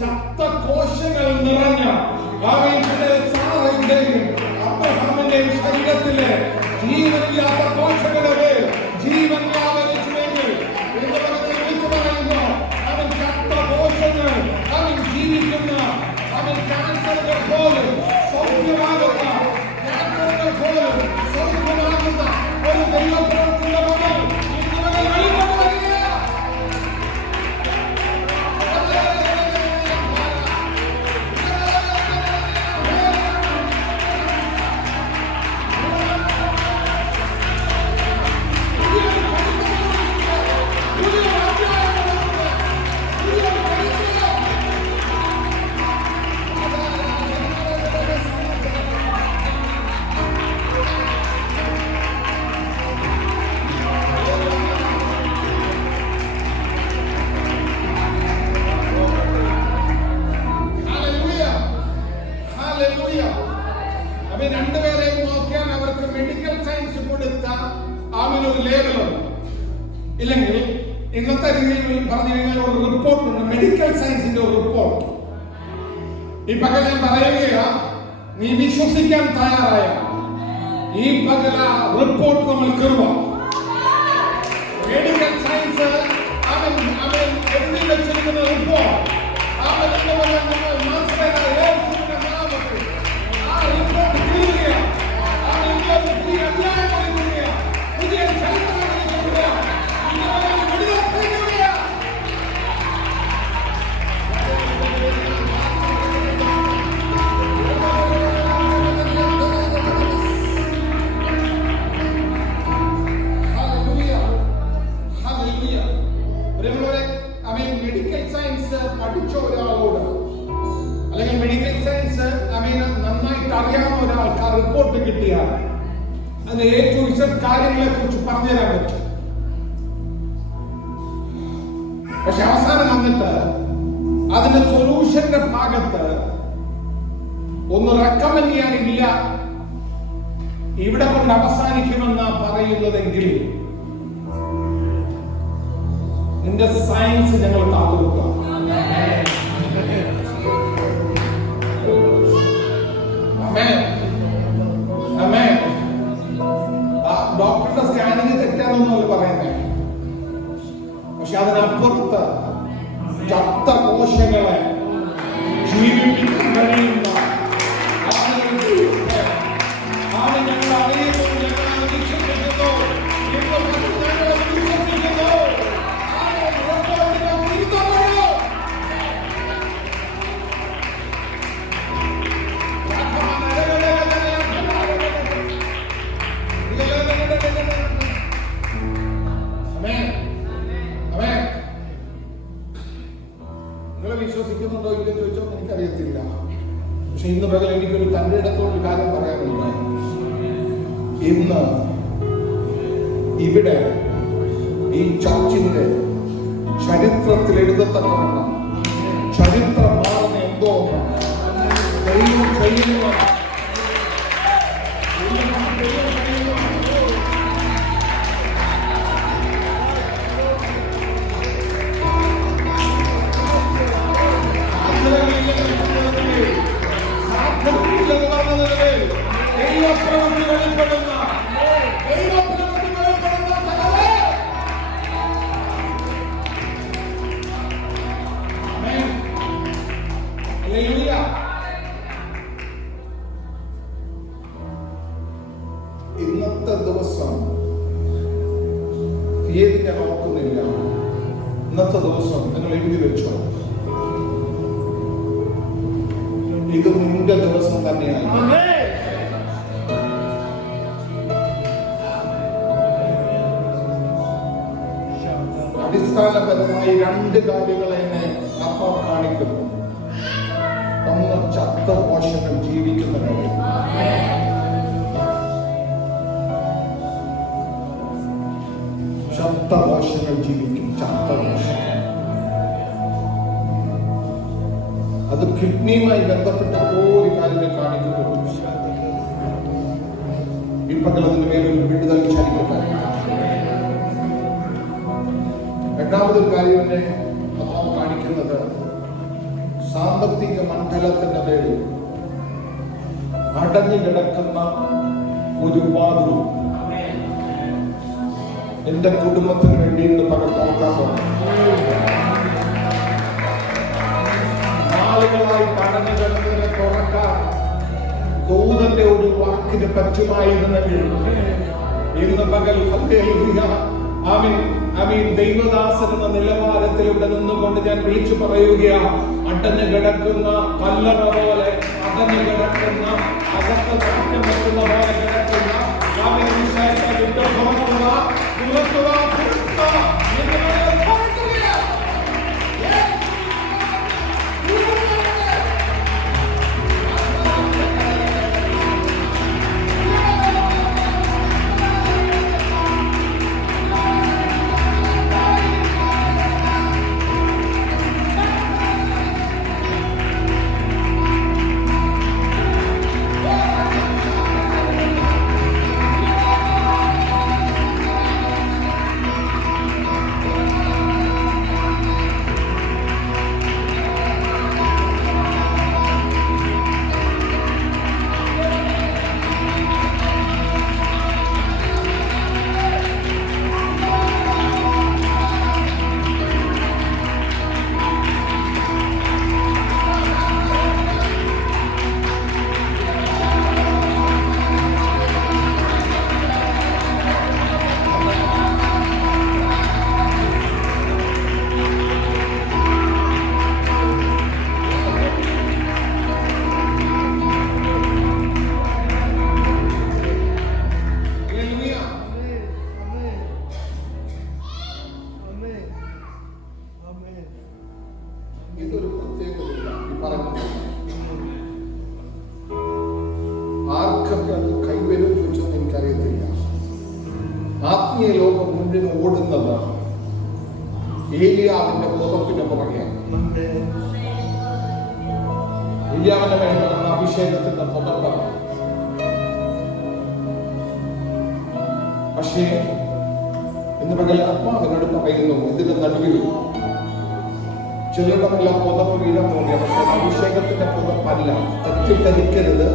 ചത്ത കോശങ്ങൾ നിറഞ്ഞ സാറയുടെയും അബ്രഹാമിന്റെയും ശരീരത്തിലെ ജീവനില്ലാത്ത കോശങ്ങളെ ജീവൻ വ്യാപരിച്ചുവെങ്കിൽ എന്ന് പറഞ്ഞ് വിളിച്ചു പറയുന്നു. അവൻ ചത്ത കോശങ്ങൾ അവൻ ജീവിക്കുന്ന അവൻ ക്യാൻസറുകൾ പോലും സൗഖ്യമാകുന്ന ലേബലുണ്ട്. ഇല്ലെങ്കിൽ ഇന്നത്തെ രീതിയിൽ പറഞ്ഞു കഴിഞ്ഞാൽ ഒരു റിപ്പോർട്ടുണ്ട്, മെഡിക്കൽ സയൻസിന്റെ ഒരു റിപ്പോർട്ട്. ഈ പകൽ ഞാൻ പറയുകയാ, നീ വിശ്വസിക്കാൻ തയ്യാറായ ഈ പകല റിപ്പോർട്ട് നമ്മൾ കീറും. മെഡിക്കൽ സയൻസ് അവൻ എഴുതി വെച്ചിരിക്കുന്ന റിപ്പോർട്ട് അവൻ ആ റിപ്പോർട്ട് കീറുകയാണ്. പുതിയ അധ്യായം കൊടുക്കുകയാണ്, പുതിയ ചരിത്രം കൊടുക്കുകയാണ്. മെഡിക്കൽ സയൻസ് പഠിച്ച ഒരാളോട് അല്ലെങ്കിൽ മെഡിക്കൽ സയൻസ് നന്നായിട്ട് അറിയാവുന്ന ഒരാൾക്ക് ആ റിപ്പോർട്ട് കിട്ടിയാൽ അതിന് ഏറ്റവും കാര്യങ്ങളെ കുറിച്ച് പറഞ്ഞുതരാൻ പറ്റും. പക്ഷെ അവസാനം വന്നിട്ട് അതിന്റെ സൊല്യൂഷന്റെ ഭാഗത്ത് ഒന്ന് റെക്കമെൻഡ് ചെയ്യാനില്ല, ഇവിടെ കൊണ്ട് അവസാനിക്കുമെന്നാ പറയുന്നതെങ്കിൽ നിന്റെ സയൻസ് ഞങ്ങൾ കാത്തുവെക്കുക. ഡോക്ടറുടെ സ്കാനിങ് തെറ്റാണെന്ന് അവർ പറയുന്നേ, പക്ഷെ അതിനപ്പുറത്ത് ചത്ത കോശങ്ങളെ ജീവിപ്പിക്കാൻ കഴിയുന്ന ഞങ്ങൾ അറിയുന്നു, ഞങ്ങൾ വിശ്വസിക്കുന്നു. വിശ്വസിക്കുന്നുണ്ടോ ഇല്ലെന്ന് ചോദിച്ചോ എനിക്കറിയത്തില്ല. പക്ഷെ ഇന്ന് പകൽ എനിക്കൊരു തന്റെ ഇടത്തോട് കാര്യം പറയാനുണ്ട്. ഇന്ന് ഇവിടെ ഈ ചർച്ചിന്റെ ചരിത്രത്തിൽ എഴുതത്തക്കവണ്ണം ചരിത്രം മാറുന്ന എന്തോ ദൈവം ചെയ്യുന്ന ഇന്നത്തെ ദിവസം തീയതി ഞാൻ ഓർക്കുന്നില്ല. ഇന്നത്തെ ദിവസം നിങ്ങൾ എഴുതി വെച്ചോ, ഇത് നിന്റെ ദിവസം തന്നെയാണ്. അടിസ്ഥാനപരമായി രണ്ട് കാര്യങ്ങളെ അപ്പ കാണിക്കുന്നു. ഒന്ന്, ചത്ത കോശങ്ങൾ ജീവിക്കുന്ന കാര്യം. ചത്ത കോശങ്ങൾ ജീവിക്കും. ചത്ത കോശങ്ങൾ അത് കിഡ്നിയുമായി ബന്ധപ്പെട്ട ഒരു കാര്യത്തെ കാണിക്കുന്നു. ഈ പകൽ അതിന്റെ മേലൊരു വിടുതൽ ചരിക്കട്ടെ. രണ്ടാമതൊരു കാര്യം എന്നെ കാണിക്കുന്നത് സാമ്പത്തിക മണ്ഡലത്തിന്റെ മേളിൽ അടഞ്ഞു കിടക്കുന്ന ഒരു വാതിൽ എന്റെ കുടുംബത്തിന് വേണ്ടി ഇന്ന് പകൽ തുറക്കാൻ പോകുന്നു. നാളുകളായി അടഞ്ഞു കിടന്നതിനെ തുറക്കാൻ ദൂതന്റെ ഒരു വാക്കിന് പറ്റുമായിരുന്നെങ്കിൽ ഇന്ന് പകൽ ദൈവദാസൻ എന്ന നിലവാരത്തിൽ ഇവിടെ നിന്നുകൊണ്ട് ഞാൻ വിളിച്ചു പറയുകയാണ്. അടഞ്ഞു കിടക്കുന്ന കല്ലറ പോലെ, അടഞ്ഞു കിടക്കുന്ന അകത്ത് മാറ്റം വെക്കുന്ന പോലെ കിടക്കുന്ന ആരൊക്കെ അത് കൈവരും ചോദിച്ചെന്ന് എനിക്കറിയത്തില്ല. ആത്മീയ ലോകം മുന്നിൽ ഓടുന്നത് ഏലിയാവിന്റെ പുതപ്പിന് പുറകെ. ഏലിയാവിന്റെ മേൽ നടന്ന അഭിഷേകത്തിന്റെ പുതപ്പാണ്. പക്ഷേ ഇന്ന് പകൽ ആത്മാവിനോട് പറയുന്നു, ഇതിന്റെ നടുവിൽ ചിലരുടെ മേലെ പുതപ്പ് വീഴാൻ തോന്നിയ, പക്ഷെ അഭിഷേകത്തിന്റെ പുതപ്പല്ല. തെറ്റിദ്ധരിക്കരുത്.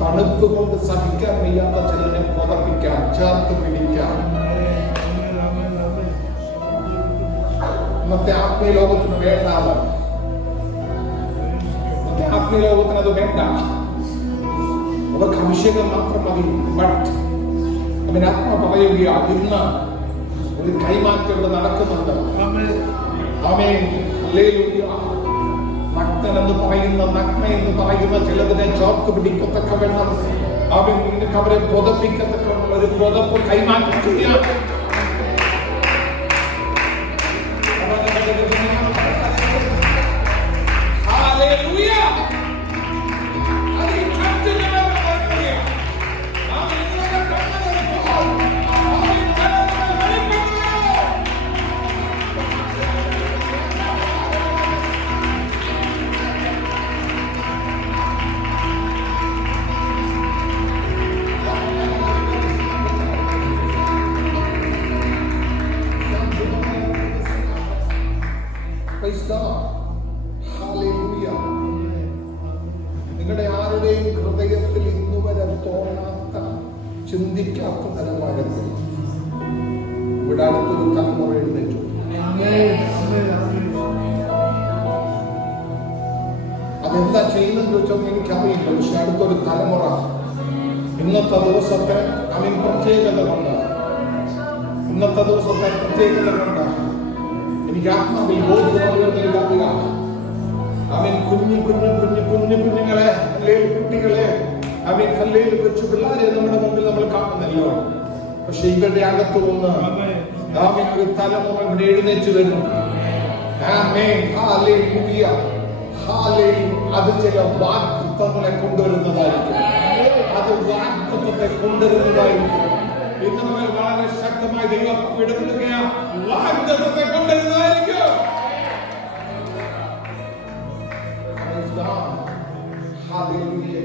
തണുപ്പ് കൊണ്ട് സഹിക്കാൻ വയ്യാത്ത ചിലരെ പുതപ്പിക്കാൻ, ചേർത്ത് പിടിക്കാൻ. ഇന്നത്തെ ആത്മീയ ലോകത്തിന് വേണ്ട. ഇന്നത്തെ ആത്മീയ ലോകത്തിന് അത് വേണ്ട. അവർക്ക് അഭിഷേകം മാത്രം മതി. ബട്ട് ആത്മ പറയുക, ഇന്ന് ഒരു കൈമാറ്റം ഇവിടെ നടക്കുന്നുണ്ട്. ആമേൻ. ഹല്ലേലൂയ. നഗ്നൻ എന്ന് പറയുന്ന, നഗ്ന എന്ന് പറയുന്ന ചിലതിനെ ചോക്ക് പിടിക്കത്തക്ക വേണം. അവൻ നിനക്ക് അവരെ പുതപ്പിക്കത്തക്ക ഒരു പുതപ്പ് കൈമാറ്റം ചെയ്യാൻ. നിങ്ങളുടെ ആരുടെയും ഹൃദയത്തിൽ ഇന്നുവരെ തോന്നാത്ത, ചിന്തിക്കാത്ത നിലവാരത്തിൽ ഇവിടെ അടുത്തൊരു തലമുറ എഴുന്നേറ്റു. അതെന്താ ചെയ്യുന്നത് ചോദിച്ചാൽ എനിക്കറിയില്ല. പക്ഷെ അടുത്തൊരു തലമുറ ഇന്നത്തെ ദിവസത്തെ പ്രത്യേകത കൊണ്ട്, ഇന്നത്തെ ദിവസത്തെ പ്രത്യേകത കൊണ്ട് എനിക്ക് ആത്മാവിൽ ബോധ്യമാകുക. കുഞ്ഞുങ്ങളെ, കുട്ടികളെ, കല്ലയിൽ കൊച്ചു പിള്ളേരെ നമ്മുടെ മുമ്പിൽ നമ്മൾ കാണുന്നല്ലോ. പക്ഷെ ഇവരുടെ അകത്ത് വന്ന് ഒരു തലമുറ ഇവിടെ എഴുന്നേറ്റ് വരും. അത് ചില വാഗ്ദത്തങ്ങളെ കൊണ്ടുവരുന്നതായിരിക്കും. അത് വാഗ്ദത്തത്തെ കൊണ്ടുവരുന്നതായിരിക്കും. ഇന്ന് നമ്മൾ വളരെ ശക്തമായി ദൈവം ഇടപെടുകയാണ്. വാഗ്ദത്തത്തെ കൊണ്ടുവരുന്നതായിരിക്കും.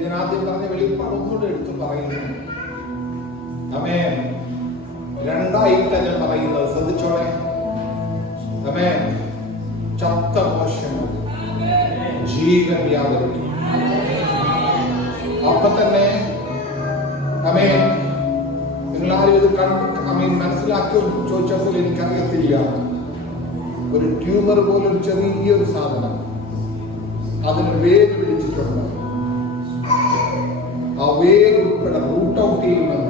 ഞാൻ ആദ്യം പറഞ്ഞ വെളിപ്പാട് ഒന്നുകൂടെ എടുത്ത് പറയുന്നു. ആമേൻ. രണ്ടായിട്ട് ഞാൻ പറയുന്നത് ശ്രദ്ധിച്ചോളെ. ആമേൻ. ചത്ത മോശങ്ങൾ ജീവൻ വ്യാപരിക്കും. അപ്പൊ തന്നെ ആമേൻ, നിങ്ങൾ ആരും ഇത് മനസ്സിലാക്കിയോ ചോദിച്ചപ്പോൾ എനിക്കറിയത്തില്ല. ഒരു ട്യൂമർ പോലും ചെറിയൊരു സാധനം അതിന് വേര് പിടിച്ചിട്ടുണ്ട്. ആ വേര് ഉൾപ്പെടെ റൂട്ട് ഔട്ട് ചെയ്യുമെന്ന്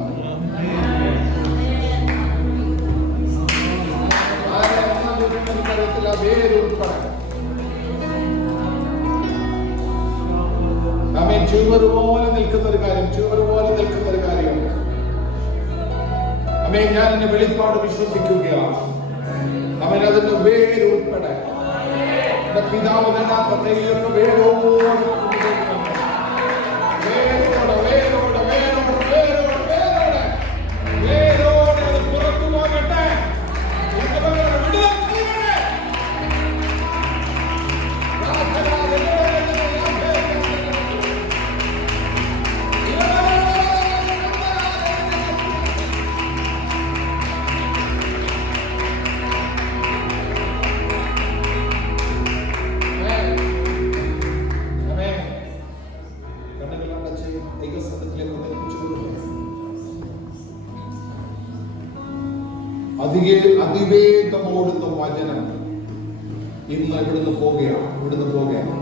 വേര് ഉൾപ്പെടെ ട്യൂമർ പോലെ നിൽക്കുന്ന ഒരു കാര്യം, ട്യൂമർ പോലെ നിൽക്കുന്ന ഒരു കാര്യം. ഞാൻ എന്നെ വെളിപ്പാട് വിശ്വസിക്കുകയാണ്. അവൻ അതിന്റെ വേര് ഉൾപ്പെടെ പിതാവ് നടാത്ത തൈലൊക്കെ വേരോടെ അത് പുറത്തു പോകട്ടെ. അതിവേഗമോടുന്ന വചനം ഇന്ന് ഇവിടുന്ന് പോകുകയാണ്.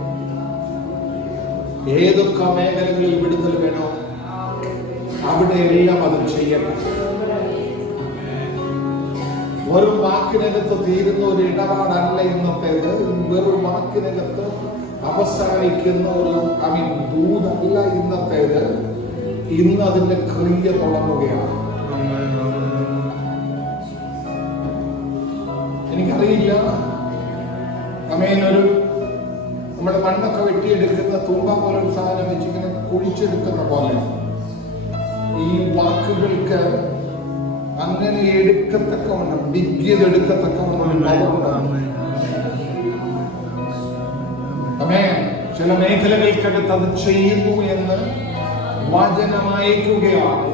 ഏതൊക്കെ മേഖലകളിൽ വിടുതൽ വേണോ അവിടെ എല്ലാം അത് ചെയ്യണം. വെറും വാക്കിനകത്ത് തീരുന്ന ഒരു ഇടപാടല്ല ഇന്നത്തേത്. വെറും വാക്കിനകത്ത് അവസാനിക്കുന്ന ഒരു ദൂതല്ല ഇന്നത്തേത്. ഇന്ന് അതിന്റെ ക്രിയ തുടങ്ങുകയാണ്. എനിക്കറിയില്ല. ഒരു നമ്മൾ മണ്ണൊക്കെ വെട്ടിയെടുക്കുന്ന തൂമ്പ പോലൊരു സാധനം വെച്ചിങ്ങനെ കുഴിച്ചെടുക്കുന്ന പോലെ ഈ വാക്കുകൾക്ക് അങ്ങനെ എടുക്കത്തക്കവണ്ണം ഡിഗ് ചെയ്തെടുക്കത്തക്കവണ്ണം ചില മേഖലകൾക്കകത്ത് അത് ചെയ്യുന്നു എന്ന് വചനമയക്കുകയാണ്.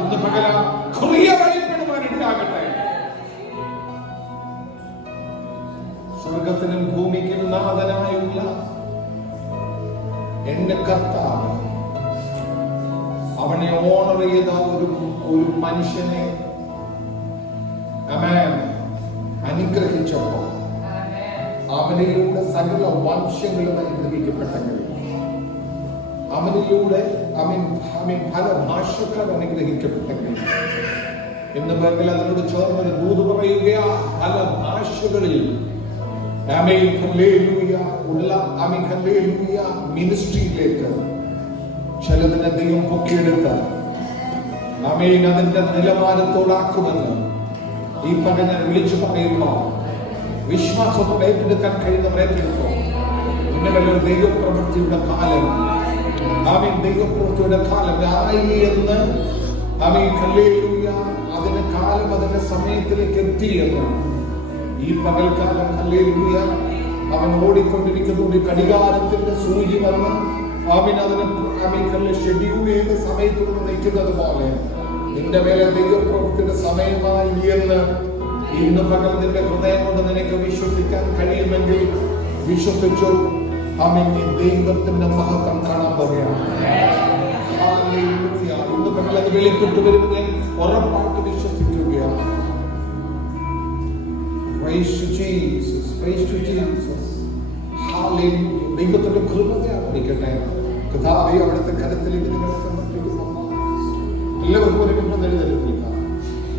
ഇന്ന് പകല ക്രിയ വെളിപ്പെടുവാനിടയാകട്ടെ. സ്വർഗത്തിനും ഭൂമിക്കും നാഥനായുള്ള എന്റെ കർത്താവ് അവനെ ഓണർ ചെയ്ത ഒരു മനുഷ്യനെ അനുഗ്രഹിച്ചപ്പോൾ അവനിലൂടെ സകല വംശങ്ങളും അനുഗ്രഹിക്കപ്പെട്ടെങ്കിൽ അവനിലൂടെ പല ഭാഷക്കാർ അനുഗ്രഹിക്കപ്പെട്ടെങ്കിൽ എന്ന് പകൽ അതിനോട് ചേർന്നൊരു ദൂത് പറയുകയാ പല ഭാഷകളിൽ ഉള്ള മിനിസ്ട്രിയിലേക്ക് ചിലതിനെ ദൈവം പൊക്കിയെടുത്ത് അതിന്റെ നിലവാരത്തോടാക്കുമെന്ന് ഈ പകൽ ഞാൻ വിളിച്ചു പറയുമ്പോൾ വിശ്വാസത്തോടെ ഏറ്റെടുക്കാൻ കഴിയുന്നവർ ഏറ്റെടുക്കോ. ഇന്നലെ ദൈവപ്രവൃത്തിയുടെ കാലം ദൈവപ്രവൃത്തിയുടെ കാലം ആയി എന്ന് അതിന്റെ കാലം അതിന്റെ സമയത്തിലേക്ക് എത്തിയെന്ന് ഈ പകൽക്കാലം ഹല്ലേലൂയ അവൻ ഓടിക്കൊണ്ടിരിക്കുന്ന ഒരു കടികാരത്തിന്റെ സൂചി വന്ന് അതിനെ ഷെഡ്യൂൾ ചെയ്ത സമയത്ത് നിൽക്കുന്നത് പോലെ നിന്റെ മേലെ ദൈവപ്രവൃത്തിയുടെ സമയമായി എന്ന് ഇന്ന് പകൽ നിന്റെ ഹൃദയം കൊണ്ട് നിനക്ക് വിശ്വസിക്കാൻ കഴിയുമെങ്കിൽ വിശ്വസിച്ചു. ദൈവത്തിന്റെ മഹത്വം കാണാൻ പോവുകയാണ്. ഇന്ന് പകൽ അത് വെളിപ്പെട്ടു വരുന്നത് ഉറപ്പായിട്ട് വിശ്വസിക്കുകയാണ്. ദൈവത്തിന്റെ കൃപയായിരിക്കട്ടെ. കഥാവി അവിടുത്തെ കരത്തിലേക്ക് നിങ്ങളെ സമർപ്പിക്കുന്നു. എല്ലാവർക്കും ഒരു നിമിഷം എഴുന്നേൽക്കാം.